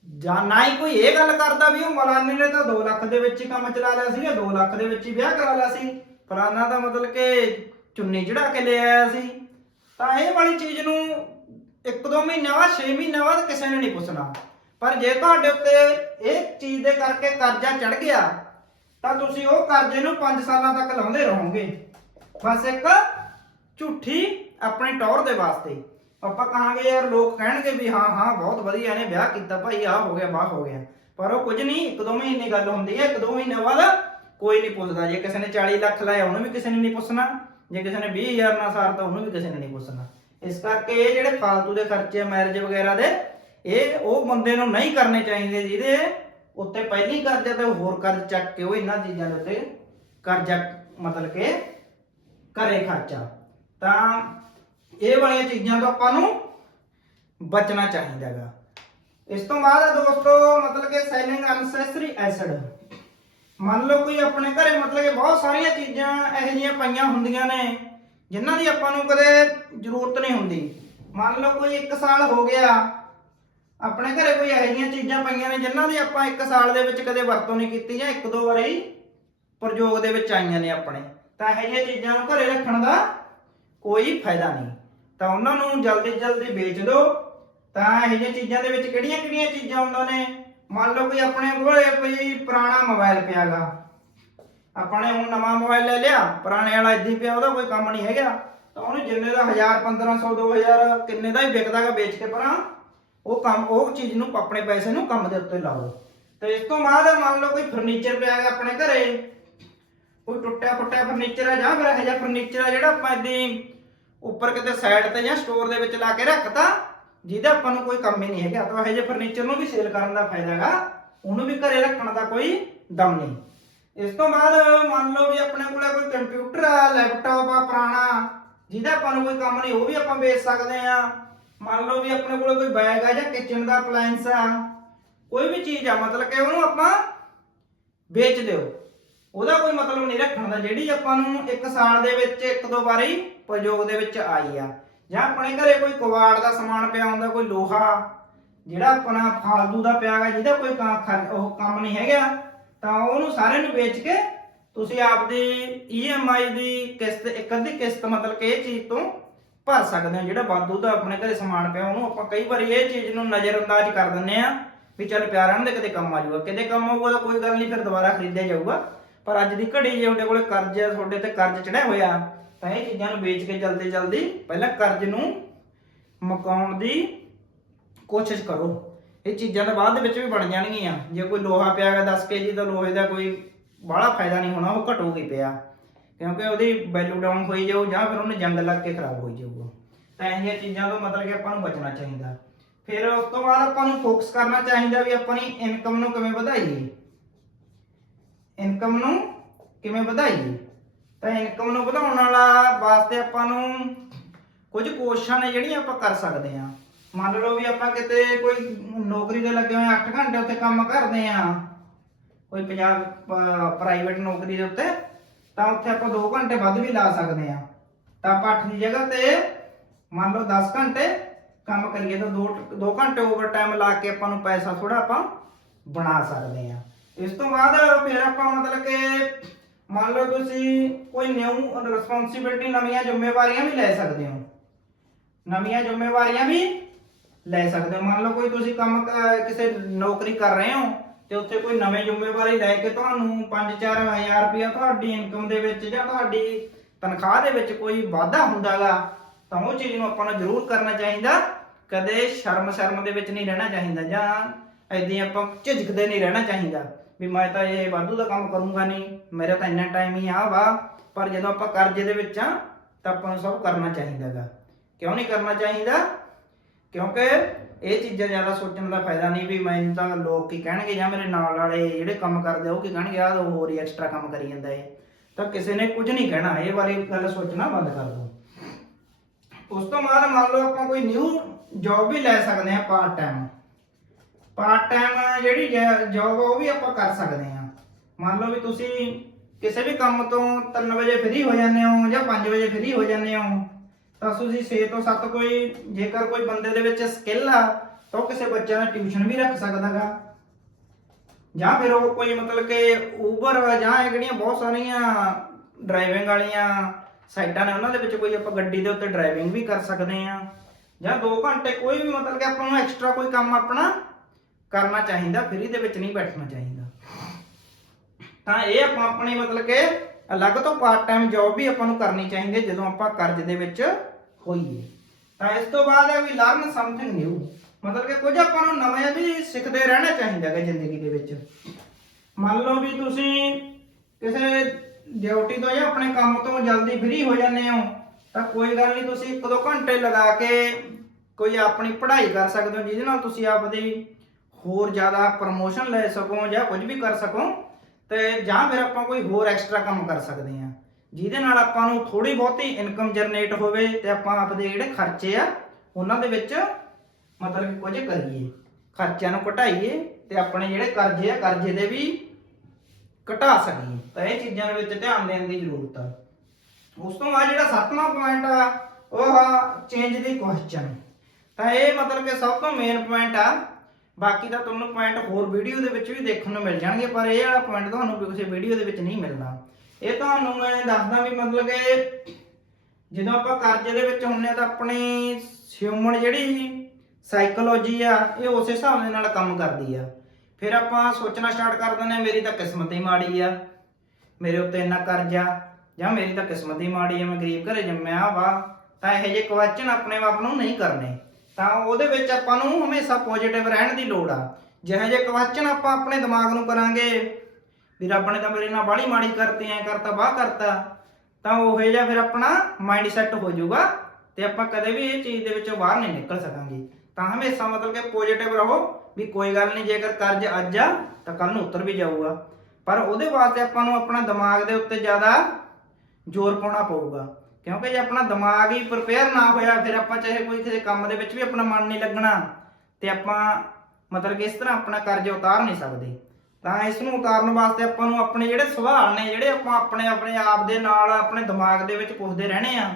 ਜਾਂ ਨਾ ਹੀ ਕੋਈ ਇਹ ਗੱਲ ਕਰਦਾ ਵੀ ਉਹ ਮਲਾਨੇ ਨੇ ਤਾਂ 2 ਲੱਖ ਦੇ ਵਿੱਚ ਹੀ ਕੰਮ ਚਲਾ ਲਿਆ ਸੀ, 2 ਲੱਖ ਦੇ ਵਿੱਚ ਹੀ ਵਿਆਹ ਕਰਾ ਲਿਆ ਸੀ, ਫਲਾਨਾ ਤਾਂ ਮਤਲਬ ਕਿ ਚੁੰਨੀ ਚੜਾ ਕੇ ਲੈ ਆਇਆ ਸੀ। ਤਾਂ ਇਹ ਵਾਲੀ ਚੀਜ਼ ਨੂੰ 1-2 ਮਹੀਨਿਆਂ ਬਾਅਦ, 6 ਮਹੀਨਿਆਂ ਬਾਅਦ ਕਿਸੇ ਨੇ ਨਹੀਂ ਪੁੱਛਣਾ। ਪਰ ਜੇ ਤੁਹਾਡੇ ਉੱਤੇ ਇਹ ਚੀਜ਼ ਦੇ ਕਰਕੇ ਕਰਜ਼ਾ ਚੜ ਗਿਆ ਤਾਂ ਤੁਸੀਂ ਉਹ ਕਰਜ਼ੇ ਨੂੰ 5 ਸਾਲਾਂ ਤੱਕ ਲਾਉਂਦੇ ਰਹੋਗੇ, ਬਸ ਇੱਕ ਝੂਠੀ ਆਪਣੀ ਟੌਰ ਦੇ ਵਾਸਤੇ। ਆਪਾਂ ਕਹਾਂਗੇ ਯਾਰ, ਲੋਕ ਕਹਿਣਗੇ ਵੀ ਹਾਂ ਹਾਂ ਬਹੁਤ ਵਧੀਆ ਨੇ ਵਿਆਹ ਕੀਤਾ ਭਾਈ, ਆਹ ਹੋ ਗਿਆ ਵਾਹ ਹੋ ਗਿਆ, ਪਰ ਉਹ ਕੁਝ ਨਹੀਂ। 1-2 ਮਹੀਨੇ ਗੱਲ ਹੁੰਦੀ ਹੈ, 1-2 ਮਹੀਨਿਆਂ ਬਾਅਦ ਕੋਈ ਨਹੀਂ ਪੁੱਛਦਾ। ਜੇ ਕਿਸੇ ਨੇ 40 ਲੱਖ ਲਾਇਆ ਉਹਨੂੰ ਵੀ ਕਿਸੇ ਨੇ ਨਹੀਂ ਪੁੱਛਣਾ, ਜੇ ਕਿਸੇ ਨੇ 20,000 ਨਾਲ ਸਾਰਤਾ ਉਹਨੂੰ ਵੀ ਕਿਸੇ ਨੇ ਨਹੀਂ ਪੁੱਛਣਾ। ਇਸ ਕਰਕੇ ਇਹ ਜਿਹੜੇ ਫਾਲਤੂ ਦੇ ਖਰਚੇ ਮੈਰਿਜ ਵਗੈਰਾ ਦੇ, ਇਹ ਉਹ ਬੰਦੇ ਨੂੰ ਨਹੀਂ ਕਰਨੇ ਚਾਹੀਦੇ ਜਿਹਦੇ ਉੱਤੇ ਪਹਿਲੀ ਕਰਜ਼ਾ ਤੇ ਹੋਰ ਕਰਜ਼ ਚੱਕ ਕੇ ਉਹ ਇਹਨਾਂ ਚੀਜ਼ਾਂ ਦੇ ਉੱਤੇ ਕਰਜ਼ਾ ਮਤਲਬ ਕਿ ਕਰੇ ਖਰਚਾ। ਤਾਂ ਇਹ ਵਾਲੀਆਂ ਚੀਜ਼ਾਂ ਤੋਂ ਆਪਾਂ ਨੂੰ ਬਚਣਾ ਚਾਹੀਦਾ ਗਾ। ਇਸ ਤੋਂ ਬਾਅਦ ਦੋਸਤੋ ਮਤਲਬ ਕਿ ਸੈਲਿੰਗ ਅਨਸੈਸਰੀ ਐਸਿਡ। ਮੰਨ ਲਓ ਕੋਈ ਆਪਣੇ ਘਰੇ ਮਤਲਬ ਕਿ ਬਹੁਤ ਸਾਰੀਆਂ ਚੀਜ਼ਾਂ ਇਹੋ ਜਿਹੀਆਂ ਪਈਆਂ ਹੁੰਦੀਆਂ ਨੇ ਜਿਨ੍ਹਾਂ ਦੀ ਆਪਾਂ ਨੂੰ ਕਦੇ ਜ਼ਰੂਰਤ ਨਹੀਂ ਹੁੰਦੀ। ਮੰਨ ਲਓ ਕੋਈ 1 ਸਾਲ ਹੋ ਗਿਆ ਆਪਣੇ ਘਰੇ, ਕੋਈ ਇਹੋ ਜਿਹੀਆਂ ਚੀਜ਼ਾਂ ਪਈਆਂ ਨੇ ਜਿਨ੍ਹਾਂ ਦੀ ਆਪਾਂ 1 ਸਾਲ ਦੇ ਵਿੱਚ ਕਦੇ ਵਰਤੋਂ ਨਹੀਂ ਕੀਤੀ ਜਾਂ 1-2 ਵਾਰੀ ਪ੍ਰਯੋਗ ਦੇ ਵਿੱਚ ਆਈਆਂ ਨੇ ਆਪਣੇ, ਤਾਂ ਇਹੋ ਜਿਹੀਆਂ ਚੀਜ਼ਾਂ ਨੂੰ ਘਰੇ ਰੱਖਣ ਦਾ ਕੋਈ ਫਾਇਦਾ ਨਹੀਂ। ਤਾਂ ਉਹਨਾਂ ਨੂੰ ਜਲਦੀ ਜਲਦੀ ਵੇਚ ਦਿਓ। ਤਾਂ ਇਹੋ ਜਿਹੀਆਂ ਚੀਜ਼ਾਂ ਦੇ ਵਿੱਚ ਕਿਹੜੀਆਂ ਕਿਹੜੀਆਂ ਚੀਜ਼ਾਂ ਹੁੰਦੀਆਂ ਨੇ, ਮੰਨ ਲਓ ਕੋਈ ਆਪਣੇ ਕੋਲ ਕੋਈ ਪੁਰਾਣਾ ਮੋਬਾਈਲ ਪਿਆ ਗਾ, ਆਪਾਂ ਨੇ ਹੁਣ ਨਵਾਂ ਮੋਬਾਈਲ ਲੈ ਲਿਆ, ਪੁਰਾਣੇ ਵਾਲਾ ਇੱਦਾਂ ਹੀ ਪਿਆ, ਉਹਦਾ ਕੋਈ ਕੰਮ ਨਹੀਂ ਹੈਗਾ, ਤਾਂ ਉਹਨੂੰ ਜਿੰਨੇ ਦਾ 1000 1500 2000 ਕਿੰਨੇ ਦਾ ਹੀ ਵਿਕਦਾ ਗਾ, ਵੇਚ ਕੇ ਪਰਾਂ ਉਹ ਕੰਮ, ਉਹ ਚੀਜ਼ ਨੂੰ ਆਪਣੇ ਪੈਸੇ ਨੂੰ ਕੰਮ ਦੇ ਉੱਤੇ ਲਾਓ। ਤੇ ਇਸ ਤੋਂ ਬਾਅਦ ਮੰਨ ਲਓ ਕੋਈ ਫਰਨੀਚਰ ਪਿਆ ਗਾ ਆਪਣੇ ਘਰੇ, ਕੋਈ ਟੁੱਟਿਆ ਫੁੱਟਿਆ ਫਰਨੀਚਰ ਆ, ਜਾਂ ਫਿਰ ਇਹੋ ਜਿਹਾ ਫਰਨੀਚਰ ਆ ਜਿਹੜਾ ਆਪਾਂ ਏਦਾਂ ਉੱਪਰ ਕਿਤੇ ਸਾਈਡ ਤੇ ਜਾਂ ਸਟੋਰ ਦੇ ਵਿੱਚ ਲਾ ਕੇ ਰੱਖਤਾ, ਜਿਹਦਾ ਆਪਾਂ ਨੂੰ ਕੋਈ ਕੰਮ ਹੀ ਨਹੀਂ ਹੈਗਾ, ਤਾਂ ਇਹੋ ਜਿਹੇ ਫਰਨੀਚਰ ਨੂੰ ਵੀ ਸੇਲ ਕਰਨ ਦਾ ਫਾਇਦਾ ਹੈਗਾ, ਉਹਨੂੰ ਵੀ ਘਰੇ ਰੱਖਣ ਦਾ ਕੋਈ ਦਮ ਨਹੀਂ। ਇਸ ਤੋਂ ਬਾਅਦ ਮੰਨ ਲਓ ਵੀ ਆਪਣੇ ਕੋਲ ਕੋਈ ਕੰਪਿਊਟਰ ਆ, ਲੈਪਟਾਪ ਆ ਪੁਰਾਣਾ, ਜਿਹਦਾ ਆਪਾਂ ਨੂੰ ਕੋਈ ਕੰਮ ਨਹੀਂ, ਉਹ ਵੀ ਆਪਾਂ ਵੇਚ ਸਕਦੇ ਆ। ਮੰਨ ਲਓ ਵੀ ਆਪਣੇ ਕੋਲ ਕੋਈ ਬੈਗ ਆ ਜਾਂ ਕਿਚਨ ਦਾ ਅਪਲਾਈਐਂਸ ਆ, ਕੋਈ ਵੀ ਚੀਜ਼ ਆ, ਮਤਲਬ ਕਿ ਉਹਨੂੰ ਆਪਾਂ ਵੇਚ ਦਿਓ, ਉਹਦਾ ਕੋਈ ਮਤਲਬ ਨਹੀਂ ਰੱਖਣ ਦਾ, ਜਿਹੜੀ ਆਪਾਂ ਨੂੰ 1 ਸਾਲ ਦੇ ਵਿੱਚ 1-2 ਵਾਰੀ ਪ੍ਰਯੋਗ ਦੇ ਵਿੱਚ ਆਈ ਆ। ਜਾਂ ਆਪਣੇ ਘਰੇ ਕੋਈ ਕਬਾੜ ਦਾ ਸਮਾਨ ਪਿਆ ਹੁੰਦਾ, ਕੋਈ ਲੋਹਾ ਜਿਹੜਾ ਆਪਣਾ ਫਾਲਤੂ ਦਾ ਪਿਆ ਗਾ, ਜਿਹਦਾ ਕੋਈ ਉਹ ਕੰਮ ਨਹੀਂ ਹੈਗਾ, ਤਾਂ ਉਹਨੂੰ ਸਾਰੇ ਨੂੰ ਵੇਚ ਕੇ ਤੁਸੀਂ ਆਪਦੀ EMI ਦੀ ਕਿਸ਼ਤ, ਇੱਕ ਅੱਧੀ ਕਿਸ਼ਤ ਮਤਲਬ ਕਿ ਇਹ ਚੀਜ਼ ਤੋਂ ਭਰ ਸਕਦੇ ਹੋ। ਜਿਹੜਾ ਵਾਧੂ ਦਾ ਆਪਣੇ ਘਰੇ ਸਮਾਨ ਪਿਆ ਉਹਨੂੰ ਆਪਾਂ ਕਈ ਵਾਰੀ ਇਹ ਚੀਜ਼ ਨੂੰ ਨਜ਼ਰਅੰਦਾਜ਼ ਕਰ ਦਿੰਦੇ ਆ ਵੀ ਚੱਲ ਪਿਆ ਰਹਿਣ ਦੇ, ਕਿਤੇ ਕੰਮ ਆ ਜਾਊਗਾ, ਕਿਤੇ ਕੰਮ ਆਊਗਾ ਤਾਂ ਕੋਈ ਗੱਲ ਨਹੀਂ, ਫਿਰ ਦੁਬਾਰਾ ਖਰੀਦਿਆ ਜਾਊਗਾ। ਪਰ ਅੱਜ ਦੀ ਘੜੀ ਜੇ ਤੁਹਾਡੇ ਕੋਲੇ ਕਰਜ਼ ਆ, ਤੁਹਾਡੇ ਤੇ ਕਰਜ਼ ਚੜਿਆ ਹੋਇਆ, ਤਾਂ ਇਹ ਚੀਜ਼ਾਂ ਨੂੰ ਵੇਚ ਕੇ ਜਲਦੀ ਜਲਦੀ ਪਹਿਲਾਂ ਕਰਜ਼ ਨੂੰ ਮੁਕਾਉਣ ਦੀ ਕੋਸ਼ਿਸ਼ ਕਰੋ। ਇਹ ਚੀਜ਼ਾਂ ਤਾਂ ਬਾਅਦ ਦੇ ਵਿੱਚ ਵੀ ਬਣ ਜਾਣਗੀਆਂ। ਜੇ ਕੋਈ ਲੋਹਾ ਪਿਆ ਗਾ 10 kg, ਤਾਂ ਲੋਹੇ ਦਾ ਕੋਈ ਬਾਹਲਾ ਫਾਇਦਾ ਨਹੀਂ ਹੋਣਾ, ਉਹ ਘਟੂਗੀ ਪਿਆ, ਕਿਉਂਕਿ ਉਹਦੀ ਵੈਲਿਊ ਡਾਊਨ ਹੋਈ ਜਾਊ ਜਾਂ ਫਿਰ ਉਹਨੂੰ ਜੰਗ ਲੱਗ ਕੇ ਖਰਾਬ ਹੋਈ ਜਾਊਗਾ। ਤਾਂ ਇਹ ਜਿਹੀਆਂ ਚੀਜ਼ਾਂ ਤੋਂ ਮਤਲਬ ਕਿ ਆਪਾਂ ਨੂੰ ਬਚਣਾ ਚਾਹੀਦਾ। ਫਿਰ ਉਸ ਤੋਂ ਬਾਅਦ ਆਪਾਂ ਨੂੰ ਫੋਕਸ ਕਰਨਾ ਚਾਹੀਦਾ ਵੀ ਆਪਣੀ ਇਨਕਮ ਨੂੰ ਕਿਵੇਂ ਵਧਾਈਏ, ਇਨਕਮ ਨੂੰ ਕਿਵੇਂ ਵਧਾਈਏ। ਤਾਂ ਇਨਕਮ ਨੂੰ ਵਧਾਉਣ ਵਾਲਾ ਵਾਸਤੇ ਆਪਾਂ ਨੂੰ ਕੁਝ ਕੋਸ਼ਿਸ਼ਾਂ ਨੇ ਜਿਹੜੀਆਂ ਆਪਾਂ ਕਰ ਸਕਦੇ ਹਾਂ। ਮੰਨ ਲਓ ਵੀ ਆਪਾਂ ਕਿਤੇ ਕੋਈ ਨੌਕਰੀ ਤੇ ਲੱਗੇ ਹੋਏ 8 ਘੰਟੇ ਉੱਤੇ ਕੰਮ ਕਰਦੇ ਆ, ਕੋਈ ਪ੍ਰਾਈਵੇਟ ਨੌਕਰੀ ਦੇ ਉੱਤੇ, ਤਾਂ ਉੱਥੇ ਆਪਾਂ 2 ਘੰਟੇ ਵੱਧ ਵੀ ਲਾ ਸਕਦੇ ਆ। ਤਾਂ ਆਪਾਂ 8 ਦੀ ਜਗ੍ਹਾ ਤੇ ਮੰਨ ਲਓ 10 ਘੰਟੇ ਕੰਮ ਕਰੀਏ, ਤਾਂ 2 ਘੰਟੇ ਓਵਰ ਟਾਈਮ ਲਾ ਕੇ ਆਪਾਂ ਨੂੰ ਪੈਸਾ ਥੋੜਾ ਆਪਾਂ ਬਣਾ ਸਕਦੇ ਆ। ਇਸ ਤੋਂ ਬਾਅਦ ਫਿਰ ਆਪਾਂ ਮਤਲਬ ਕਿ ਮੰਨ ਲਓ ਤੁਸੀਂ ਕੋਈ ਨਿਊ ਰਿਸਪੌਂਸਿਬਿਲਟੀ, ਨਵੀਆਂ ਜ਼ਿੰਮੇਵਾਰੀਆਂ ਵੀ ਲੈ ਸਕਦੇ ਹੋ, ਨਵੀਆਂ ਜ਼ਿੰਮੇਵਾਰੀਆਂ ਵੀ ਲੈ ਸਕਦੇ ਹੋ। ਮੰਨ ਲਓ ਕੋਈ ਤੁਸੀਂ ਕੰਮ ਕਿਸੇ ਨੌਕਰੀ ਕਰ ਰਹੇ ਹੋ ਤੇ ਉੱਥੇ ਕੋਈ ਨਵੀਂ ਜ਼ਿੰਮੇਵਾਰੀ ਲੈ ਕੇ ਤੁਹਾਨੂੰ 5-4 ਹਜ਼ਾਰ ਰੁਪਇਆ ਤੁਹਾਡੀ ਇਨਕਮ ਦੇ ਵਿੱਚ ਜਾਂ ਤੁਹਾਡੀ ਤਨਖਾਹ ਦੇ ਵਿੱਚ ਕੋਈ ਵਾਧਾ ਹੁੰਦਾਗਾ, ਤਾਂ ਉਹ ਚੀਜ਼ ਨੂੰ ਆਪਾਂ ਨੂੰ ਜ਼ਰੂਰ ਕਰਨਾ ਚਾਹੀਦਾ। ਕਦੇ ਸ਼ਰਮ ਦੇ ਵਿੱਚ ਨਹੀਂ ਰਹਿਣਾ ਚਾਹੀਦਾ, ਜਾਂ ਐਦਾਂ ਆਪਾਂ ਝਿਜਕਦੇ ਨਹੀਂ ਰਹਿਣਾ ਚਾਹੀਦਾ ਵੀ ਮੈਂ ਤਾਂ ਇਹ ਵਾਧੂ ਦਾ ਕੰਮ ਕਰੂੰਗਾ ਨਹੀਂ, ਮੇਰਾ ਤਾਂ ਇੰਨਾ ਟਾਈਮ ਹੀ ਆ ਵਾ। ਪਰ ਜਦੋਂ ਆਪਾਂ ਕਰਜ਼ੇ ਦੇ ਵਿੱਚ ਆ ਤਾਂ ਆਪਾਂ ਨੂੰ ਸਭ ਕਰਨਾ ਚਾਹੀਦਾ ਗਾ। ਕਿਉਂ ਨਹੀਂ ਕਰਨਾ ਚਾਹੀਦਾ? ਕਿਉਂਕਿ ਇਹ ਚੀਜ਼ਾਂ ਜ਼ਿਆਦਾ ਸੋਚਣ ਦਾ ਫਾਇਦਾ ਨਹੀਂ ਵੀ ਮੈਨੂੰ ਤਾਂ ਲੋਕ ਕੀ ਕਹਿਣਗੇ, ਜਾਂ ਮੇਰੇ ਨਾਲ ਵਾਲੇ ਜਿਹੜੇ ਕੰਮ ਕਰਦੇ ਉਹ ਕੀ ਕਹਿਣਗੇ, ਆਹ ਹੋਰ ਹੀ ਐਕਸਟਰਾ ਕੰਮ ਕਰੀ ਜਾਂਦਾ ਇਹ। ਤਾਂ ਕਿਸੇ ਨੇ ਕੁਝ ਨਹੀਂ ਕਹਿਣਾ, ਇਹ ਵਾਲੀ ਗੱਲ ਸੋਚਣਾ ਬੰਦ ਕਰ ਦਿਓ। ਉਸ ਤੋਂ ਬਾਅਦ ਮੰਨ ਲਓ ਆਪਾਂ ਕੋਈ ਨਿਊ ਜੌਬ ਵੀ ਲੈ ਸਕਦੇ ਹਾਂ, ਪਾਰਟ ਟਾਈਮ ਜਿਹੜੀ ਜੌਬ ਉਹ ਵੀ ਆਪਾਂ ਕਰ ਸਕਦੇ ਹਾਂ। ਮੰਨ ਲਓ ਵੀ ਤੁਸੀਂ ਕਿਸੇ ਵੀ ਕੰਮ ਤੋਂ 3 ਵਜੇ ਫ੍ਰੀ ਹੋ ਜਾਂਦੇ ਹੋ ਜਾਂ 5 ਵਜੇ ਫ੍ਰੀ ਹੋ ਜਾਂਦੇ ਹੋ, ਤਾਂ ਤੁਸੀਂ 6 ਤੋਂ 7 ਕੋਈ ਜੇਕਰ ਕੋਈ ਬੰਦੇ ਦੇ ਵਿੱਚ ਸਕਿੱਲ ਆ ਤਾਂ ਉਹ ਕਿਸੇ ਬੱਚੇ ਦਾ ਟਿਊਸ਼ਨ ਵੀ ਰੱਖ ਸਕਦਾ ਗਾ, ਜਾਂ ਫਿਰ ਉਹ ਕੋਈ ਮਤਲਬ ਕਿ ਊਬਰ ਜਾਂ ਜਿਹੜੀਆਂ ਬਹੁਤ ਸਾਰੀਆਂ ਡਰਾਈਵਿੰਗ ਵਾਲੀਆਂ ਸਾਈਟਾਂ ਨੇ ਉਹਨਾਂ ਦੇ ਵਿੱਚ ਕੋਈ ਆਪਾਂ ਗੱਡੀ ਦੇ ਉੱਤੇ ਡਰਾਈਵਿੰਗ ਵੀ ਕਰ ਸਕਦੇ ਹਾਂ, ਜਾਂ 2 ਘੰਟੇ ਕੋਈ ਵੀ ਮਤਲਬ ਕਿ ਆਪਾਂ ਨੂੰ ਐਕਸਟਰਾ ਕੋਈ ਕੰਮ ਆਪਣਾ ਕਰਨਾ ਚਾਹੀਦਾ, ਫ੍ਰੀ ਦੇ ਵਿੱਚ ਨਹੀਂ ਬੈਠਣਾ ਚਾਹੀਦਾ। ਤਾਂ ਇਹ ਆਪਾਂ ਆਪਣੀ ਮਤਲਬ ਕਿ ਅਲੱਗ ਤੋਂ ਪਾਰਟ ਟਾਈਮ ਜੌਬ ਵੀ ਆਪਾਂ ਨੂੰ ਕਰਨੀ ਚਾਹੀਦੀ ਹੈ ਜਦੋਂ ਆਪਾਂ ਕਰਜ਼ ਦੇ ਵਿੱਚ ਹੋਈਏ। ਤਾਂ ਇਸ ਤੋਂ ਬਾਅਦ ਹੈ ਵੀ ਲਰਨ ਸਮਥਿੰਗ ਨਿਊ, ਮਤਲਬ ਕਿ ਕੁਝ ਆਪਾਂ ਨੂੰ ਨਵਾਂ ਵੀ ਸਿੱਖਦੇ ਰਹਿਣਾ ਚਾਹੀਦਾ ਹੈ ਜ਼ਿੰਦਗੀ ਦੇ ਵਿੱਚ। ਮੰਨ ਲਓ ਵੀ ਤੁਸੀਂ ਕਿਸੇ ਡਿਊਟੀ ਤੋਂ ਜਾਂ ਆਪਣੇ ਕੰਮ ਤੋਂ ਜਲਦੀ ਫ੍ਰੀ ਹੋ ਜਾਂਦੇ ਹੋ, ਤਾਂ ਕੋਈ ਗੱਲ ਨਹੀਂ, ਤੁਸੀਂ 1-2 ਘੰਟੇ ਲਗਾ ਕੇ ਕੋਈ ਆਪਣੀ ਪੜ੍ਹਾਈ ਕਰ ਸਕਦੇ ਹੋ, ਜਿਹਦੇ ਨਾਲ ਤੁਸੀਂ ਆਪਦੀ ਹੋਰ ਜ਼ਿਆਦਾ ਪ੍ਰਮੋਸ਼ਨ ਲੈ ਸਕੋ ਜਾਂ ਕੁਝ ਵੀ ਕਰ ਸਕੋ। ਤੇ ਜਾਂ ਫਿਰ ਆਪਾਂ ਕੋਈ ਹੋਰ ਐਕਸਟਰਾ ਕੰਮ ਕਰ ਸਕਦੇ ਹਾਂ ਜਿਹਦੇ ਨਾਲ ਆਪਾਂ ਨੂੰ ਥੋੜੀ ਬਹੁਤੀ ਇਨਕਮ ਜਨਰੇਟ ਹੋਵੇ ਤੇ ਆਪਾਂ ਆਪਦੇ ਜਿਹੜੇ ਖਰਚੇ ਆ ਉਹਨਾਂ ਦੇ ਵਿੱਚ ਮਤਲਬ ਕਿ ਕੁਝ ਕਰੀਏ, ਖਰਚਿਆਂ ਨੂੰ ਘਟਾਈਏ ਤੇ ਆਪਣੇ ਜਿਹੜੇ ਕਰਜ਼ੇ ਆ ਕਰਜ਼ੇ ਦੇ ਵੀ ਘਟਾ ਸਕੀਏ। ਤਾਂ ਇਹ ਚੀਜ਼ਾਂ ਦੇ ਵਿੱਚ ਧਿਆਨ ਦੇਣ ਦੀ ਜ਼ਰੂਰਤ ਆ। ਉਸ ਤੋਂ ਬਾਅਦ ਜਿਹੜਾ 7ਵਾਂ ਪੁਆਇੰਟ ਆ ਉਹ ਆ ਚੇਂਜ ਦੀ ਕੁਐਸਚਨ। ਤਾਂ ਇਹ ਮਤਲਬ ਕਿ ਸਭ ਤੋਂ ਮੇਨ ਪੁਆਇੰਟ ਆ, ਬਾਕੀ ਤਾਂ ਤੁਹਾਨੂੰ ਪੁਆਇੰਟ ਹੋਰ ਵੀਡੀਓ ਦੇ ਵਿੱਚ ਵੀ ਦੇਖਣ ਨੂੰ ਮਿਲ ਜਾਣਗੇ, ਪਰ ਇਹ ਵਾਲਾ ਪੁਆਇੰਟ ਤੁਹਾਨੂੰ ਕਿਸੇ ਵੀਡੀਓ ਦੇ ਵਿੱਚ ਨਹੀਂ ਮਿਲਣਾ। ਇਹ ਤੁਹਾਨੂੰ ਮੈਂ ਦੱਸਦਾ ਵੀ ਮਤਲਬ ਕਿ ਜਦੋਂ ਆਪਾਂ ਕਰਜ਼ੇ ਦੇ ਵਿੱਚ ਹੁੰਦੇ ਆ ਤਾਂ ਆਪਣੀ ਹਿਊਮਨ ਜਿਹੜੀ ਸਾਈਕੋਲੋਜੀ ਆ ਇਹ ਉਸੇ ਹਿਸਾਬ ਦੇ ਨਾਲ ਕੰਮ ਕਰਦੀ ਆ। ਫਿਰ ਆਪਾਂ ਸੋਚਣਾ ਸਟਾਰਟ ਕਰ ਦਿੰਦੇ ਆ ਮੇਰੀ ਤਾਂ ਕਿਸਮਤ ਹੀ ਮਾੜੀ ਆ, ਮੇਰੇ ਉੱਤੇ ਇੰਨਾ ਕਰਜ਼ਾ, ਜਾਂ ਮੇਰੀ ਤਾਂ ਕਿਸਮਤ ਹੀ ਮਾੜੀ ਆ, ਮੈਂ ਗਰੀਬ ਘਰੇ ਜੰਮਿਆ ਵਾ। ਤਾਂ ਇਹੋ ਜਿਹੇ ਕੁਐਸਚਨ ਆਪਣੇ ਆਪ ਨੂੰ ਨਹੀਂ ਕਰਨੇ। ਤਾਂ ਉਹਦੇ ਵਿੱਚ ਆਪਾਂ ਨੂੰ ਹਮੇਸ਼ਾ ਪੋਜ਼ਿਟਿਵ ਰਹਿਣ ਦੀ ਲੋੜ ਆ। ਜਿਹੋ ਜਿਹੇ ਕੁਐਸਚਨ ਆਪਾਂ ਆਪਣੇ ਦਿਮਾਗ ਨੂੰ ਕਰਾਂਗੇ ਵੀ ਰੱਬ ਨੇ ਤਾਂ ਮੇਰੇ ਨਾਲ ਬਾਹਲੀ ਮਾੜੀ ਕਰਤੀ, ਐ ਕਰਤਾ ਬਾਹ ਕਰਤਾ, ਤਾਂ ਉਹ ਜਿਹਾ ਫਿਰ ਆਪਣਾ ਮਾਈਂਡ ਸੈੱਟ ਹੋ ਜਾਊਗਾ ਤੇ ਆਪਾਂ ਕਦੇ ਵੀ ਇਹ ਚੀਜ਼ ਦੇ ਵਿੱਚੋਂ ਬਾਹਰ ਨਹੀਂ ਨਿਕਲ ਸਕਾਂਗੇ। ਤਾਂ ਹਮੇਸ਼ਾ ਮਤਲਬ ਕਿ ਪੋਜ਼ਿਟਿਵ ਰਹੋ ਵੀ ਕੋਈ ਗੱਲ ਨਹੀਂ, ਜੇਕਰ ਕਰਜ਼ ਅੱਜ ਆ ਤਾਂ ਕੱਲ ਨੂੰ ਉਤਰ ਵੀ ਜਾਊਗਾ। ਪਰ ਉਹਦੇ ਵਾਸਤੇ ਆਪਾਂ ਨੂੰ ਆਪਣਾ ਦਿਮਾਗ ਦੇ ਉੱਤੇ ਜ਼ਿਆਦਾ ਜ਼ੋਰ ਪਾਉਣਾ ਪਊਗਾ, ਕਿਉਂਕਿ ਜੇ ਆਪਣਾ ਦਿਮਾਗ ਹੀ ਪ੍ਰਿਪੇਅਰ ਨਾ ਹੋਇਆ ਫਿਰ ਆਪਾਂ ਚਾਹੇ ਕੋਈ ਕਿਸੇ ਕੰਮ ਦੇ ਵਿੱਚ ਵੀ ਆਪਣਾ ਮਨ ਨਹੀਂ ਲੱਗਣਾ ਤੇ ਆਪਾਂ ਮਤਲਬ ਕਿ ਇਸ ਤਰ੍ਹਾਂ ਆਪਣਾ ਕਰਜ਼ ਉਤਾਰ ਨਹੀਂ ਸਕਦੇ। ਤਾਂ ਇਸ ਨੂੰ ਉਤਾਰਨ ਵਾਸਤੇ ਆਪਾਂ ਨੂੰ ਆਪਣੇ ਜਿਹੜੇ ਸਵਾਲ ਨੇ ਜਿਹੜੇ ਆਪਾਂ ਆਪਣੇ ਆਪ ਦੇ ਨਾਲ ਆਪਣੇ ਦਿਮਾਗ ਦੇ ਵਿੱਚ ਪੁੱਛਦੇ ਰਹਿਣੇ ਆ,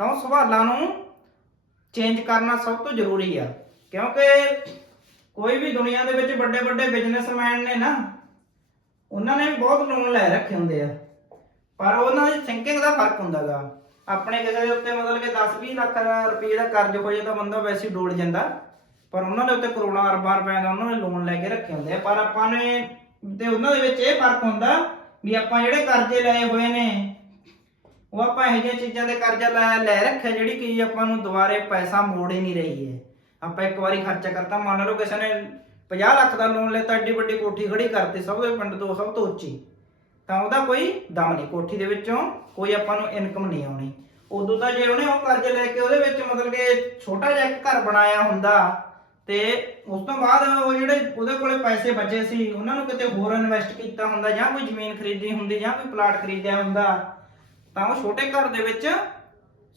ਤਾਂ ਉਹ ਸਵਾਲਾਂ ਨੂੰ ਚੇਂਜ ਕਰਨਾ ਸਭ ਤੋਂ ਜ਼ਰੂਰੀ ਆ। ਕਿਉਂਕਿ ਕੋਈ ਵੀ ਦੁਨੀਆ ਦੇ ਵਿੱਚ ਵੱਡੇ ਬਿਜ਼ਨਸਮੈਨ ਨੇ ਨਾ, ਉਹਨਾਂ ਨੇ ਵੀ ਬਹੁਤ ਲੋਨ ਲੈ ਰੱਖੇ ਹੁੰਦੇ ਆ, ਪਰ ਉਹਨਾਂ ਦੀ ਥਿੰਕਿੰਗ ਦਾ ਫਰਕ ਹੁੰਦਾ ਗਾ। ਆਪਣੇ ਕਿਸੇ ਦੇ ਉੱਤੇ ਮਤਲਬ ਕਿ 10-20 ਲੱਖ ਰੁਪਏ ਦਾ ਕਰਜ਼ ਹੋ ਜਾਏ ਤਾਂ ਬੰਦਾ ਵੈਸੇ ਹੀ ਡੋਲ ਜਾਂਦਾ, ਪਰ ਉਹਨਾਂ ਦੇ ਉੱਤੇ ਕਰੋੜਾਂ ਅਰਬਾਂ ਰੁਪਏ ਦਾ ਉਹਨਾਂ ਨੇ ਲੋਨ ਲੈ ਕੇ ਰੱਖੇ ਹੁੰਦੇ ਆ। ਪਰ ਆਪਾਂ ਨੇ ਤੇ ਉਹਨਾਂ ਦੇ ਵਿੱਚ ਇਹ ਫਰਕ ਹੁੰਦਾ ਵੀ ਆਪਾਂ ਜਿਹੜੇ ਕਰਜ਼ੇ ਲਏ ਹੋਏ ਨੇ ਉਹ ਆਪਾਂ ਇਹੋ ਜਿਹੀਆਂ ਚੀਜ਼ਾਂ ਦੇ ਕਰਜ਼ਾ ਲੈ ਰੱਖਿਆ ਜਿਹੜੀ ਕਿ ਆਪਾਂ ਨੂੰ ਦੁਬਾਰੇ ਪੈਸਾ ਮੋੜ ਹੀ ਨਹੀਂ ਰਹੀ ਹੈ। ਆਪਾਂ ਇੱਕ ਵਾਰੀ ਖਰਚਾ ਕਰਤਾ, ਮੰਨ ਲਓ ਕਿਸੇ ਨੇ 50 ਲੱਖ ਦਾ ਲੋਨ ਲਿਆ, ਐਡੀ ਵੱਡੀ ਕੋਠੀ ਖੜੀ ਕਰਤੀ ਸਭ ਦੇ ਪਿੰਡ ਤੋਂ ਸਭ ਤੋਂ ਉੱਚੀ, ਤਾਂ ਉਹਦਾ ਕੋਈ ਦਮ ਨਹੀਂ, ਕੋਠੀ ਦੇ ਵਿੱਚੋਂ ਕੋਈ ਆਪਾਂ ਨੂੰ ਇਨਕਮ ਨਹੀਂ ਆਉਣੀ। ਉਦੋਂ ਤਾਂ ਜੇ ਉਹਨੇ ਉਹ ਕਰਜ਼ੇ ਲੈ ਕੇ ਉਹਦੇ ਵਿੱਚ ਮਤਲਬ ਕਿ ਛੋਟਾ ਜਿਹਾ ਇੱਕ ਘਰ ਬਣਾਇਆ ਹੁੰਦਾ ਤੇ ਉਸ ਤੋਂ ਬਾਅਦ ਉਹ ਜਿਹੜੇ ਉਹਦੇ ਕੋਲੇ ਪੈਸੇ ਬਚੇ ਸੀ ਉਹਨਾਂ ਨੂੰ ਕਿਤੇ ਹੋਰ ਇਨਵੈਸਟ ਕੀਤਾ ਹੁੰਦਾ, ਜਾਂ ਕੋਈ ਜ਼ਮੀਨ ਖਰੀਦੀ ਹੁੰਦੀ, ਜਾਂ ਕੋਈ ਪਲਾਟ ਖਰੀਦਿਆ ਹੁੰਦਾ, ਤਾਂ ਉਹ ਛੋਟੇ ਘਰ ਦੇ ਵਿੱਚ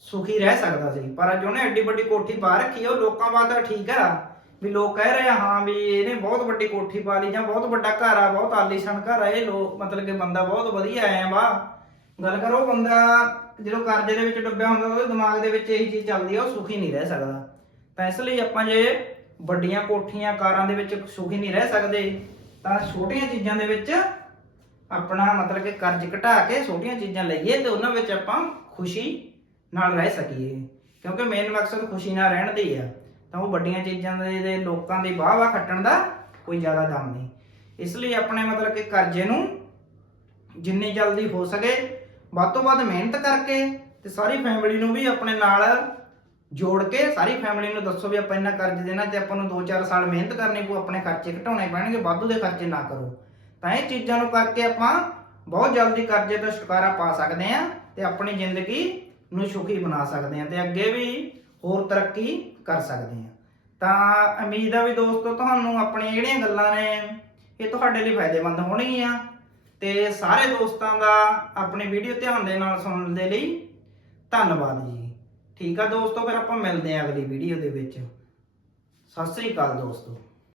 ਸੁਖੀ ਰਹਿ ਸਕਦਾ ਸੀ। ਪਰ ਅੱਜ ਉਹਨੇ ਐਡੀ ਵੱਡੀ ਕੋਠੀ ਪਾ ਰੱਖੀ, ਉਹ ਲੋਕਾਂ ਵਾਸਤੇ ਠੀਕ ਆ ਵੀ ਲੋਕ ਕਹਿ ਰਹੇ ਆ ਹਾਂ ਵੀ ਇਹਨੇ ਬਹੁਤ ਵੱਡੀ ਕੋਠੀ ਪਾ ਲਈ ਜਾਂ ਬਹੁਤ ਵੱਡਾ ਘਰ ਆ, ਬਹੁਤ ਆਲੀਸ਼ਾਨ ਘਰ ਆ, ਇਹ ਲੋਕ ਮਤਲਬ ਕਿ ਬੰਦਾ ਬਹੁਤ ਵਧੀਆ ਆਇਆ ਵਾ। ਗੱਲ ਕਰੋ ਬੰਦਾ ਜਦੋਂ ਕਰਜ਼ੇ ਦੇ ਵਿੱਚ ਡੁੱਬਿਆ ਹੁੰਦਾ ਉਹਦੇ ਦਿਮਾਗ ਦੇ ਵਿੱਚ ਇਹੀ ਚੀਜ਼ ਚੱਲਦੀ ਆ, ਉਹ ਸੁਖੀ ਨਹੀਂ ਰਹਿ ਸਕਦਾ। ਤਾਂ ਇਸ ਲਈ ਆਪਾਂ ਜੇ ਵੱਡੀਆਂ ਕੋਠੀਆਂ ਕਾਰਾਂ ਦੇ ਵਿੱਚ ਸੁਖੀ ਨਹੀਂ ਰਹਿ ਸਕਦੇ ਤਾਂ ਛੋਟੀਆਂ ਚੀਜ਼ਾਂ ਦੇ ਵਿੱਚ ਆਪਣਾ ਮਤਲਬ ਕਿ ਕਰਜ਼ ਘਟਾ ਕੇ ਛੋਟੀਆਂ ਚੀਜ਼ਾਂ ਲਈਏ ਤੇ ਉਹਨਾਂ ਵਿੱਚ ਆਪਾਂ ਖੁਸ਼ੀ ਨਾਲ ਰਹਿ ਸਕੀਏ, ਕਿਉਂਕਿ ਮੇਨ ਮਕਸਦ ਖੁਸ਼ੀ ਨਾਲ ਰਹਿਣ ਦੀ ਆ। ਤਾਂ ਉਹ ਵੱਡੀਆਂ ਚੀਜ਼ਾਂ ਦੇ ਲੋਕਾਂ ਦੀ ਵਾਹ ਖੱਟਣ ਦਾ ਕੋਈ ਜ਼ਿਆਦਾ ਦਮ ਨਹੀਂ। ਇਸ ਲਈ ਆਪਣੇ ਮਤਲਬ ਕਿ ਕਰਜ਼ੇ ਨੂੰ ਜਿੰਨੀ ਜਲਦੀ ਹੋ ਸਕੇ ਵੱਧ ਤੋਂ ਵੱਧ ਮਿਹਨਤ ਕਰਕੇ ਤੇ ਸਾਰੀ ਫੈਮਿਲੀ ਨੂੰ ਵੀ ਆਪਣੇ ਨਾਲ ਜੋੜ ਕੇ ਸਾਰੀ ਫੈਮਿਲੀ ਨੂੰ ਦੱਸੋ ਵੀ ਆਪਾਂ ਇੰਨਾ ਕਰਜ਼ ਦੇਣਾ ਤੇ ਆਪਾਂ ਨੂੰ 2-4 ਸਾਲ ਮਿਹਨਤ ਕਰਨੀ ਪਊ, ਆਪਣੇ ਖਰਚੇ ਘਟਾਉਣੇ ਪੈਣਗੇ, ਵਾਧੂ ਦੇ ਖਰਚੇ ਨਾ ਕਰੋ। ਤਾਂ ਇਹ ਚੀਜ਼ਾਂ ਨੂੰ ਕਰਕੇ ਆਪਾਂ ਬਹੁਤ ਜਲਦੀ ਕਰਜ਼ੇ ਤੋਂ ਛੁਟਕਾਰਾ ਪਾ ਸਕਦੇ ਹਾਂ ਤੇ ਆਪਣੀ ਜ਼ਿੰਦਗੀ ਨੂੰ ਸੁਖੀ ਬਣਾ ਸਕਦੇ ਹਾਂ ਤੇ ਅੱਗੇ ਵੀ ਹੋਰ ਤਰੱਕੀ ਕਰ ਸਕਦੇ ਹਾਂ। ਤਾਂ ਉਮੀਦ ਆ ਵੀ ਦੋਸਤੋ ਤੁਹਾਨੂੰ ਆਪਣੀਆਂ ਜਿਹੜੀਆਂ ਗੱਲਾਂ ਨੇ ਇਹ ਤੁਹਾਡੇ ਲਈ ਫਾਇਦੇਮੰਦ ਹੋਣਗੀਆਂ ਤੇ ਸਾਰੇ ਦੋਸਤਾਂ ਦਾ ਆਪਣੀ ਵੀਡੀਓ ਧਿਆਨ ਦੇ ਨਾਲ ਸੁਣਨ ਦੇ ਲਈ ਧੰਨਵਾਦ ਜੀ। ਠੀਕ ਆ ਦੋਸਤੋ, ਫਿਰ ਆਪਾਂ ਮਿਲਦੇ ਹਾਂ ਅਗਲੀ ਵੀਡੀਓ ਦੇ ਵਿੱਚ। ਸਤਿ ਸ੍ਰੀ ਅਕਾਲ ਦੋਸਤੋ।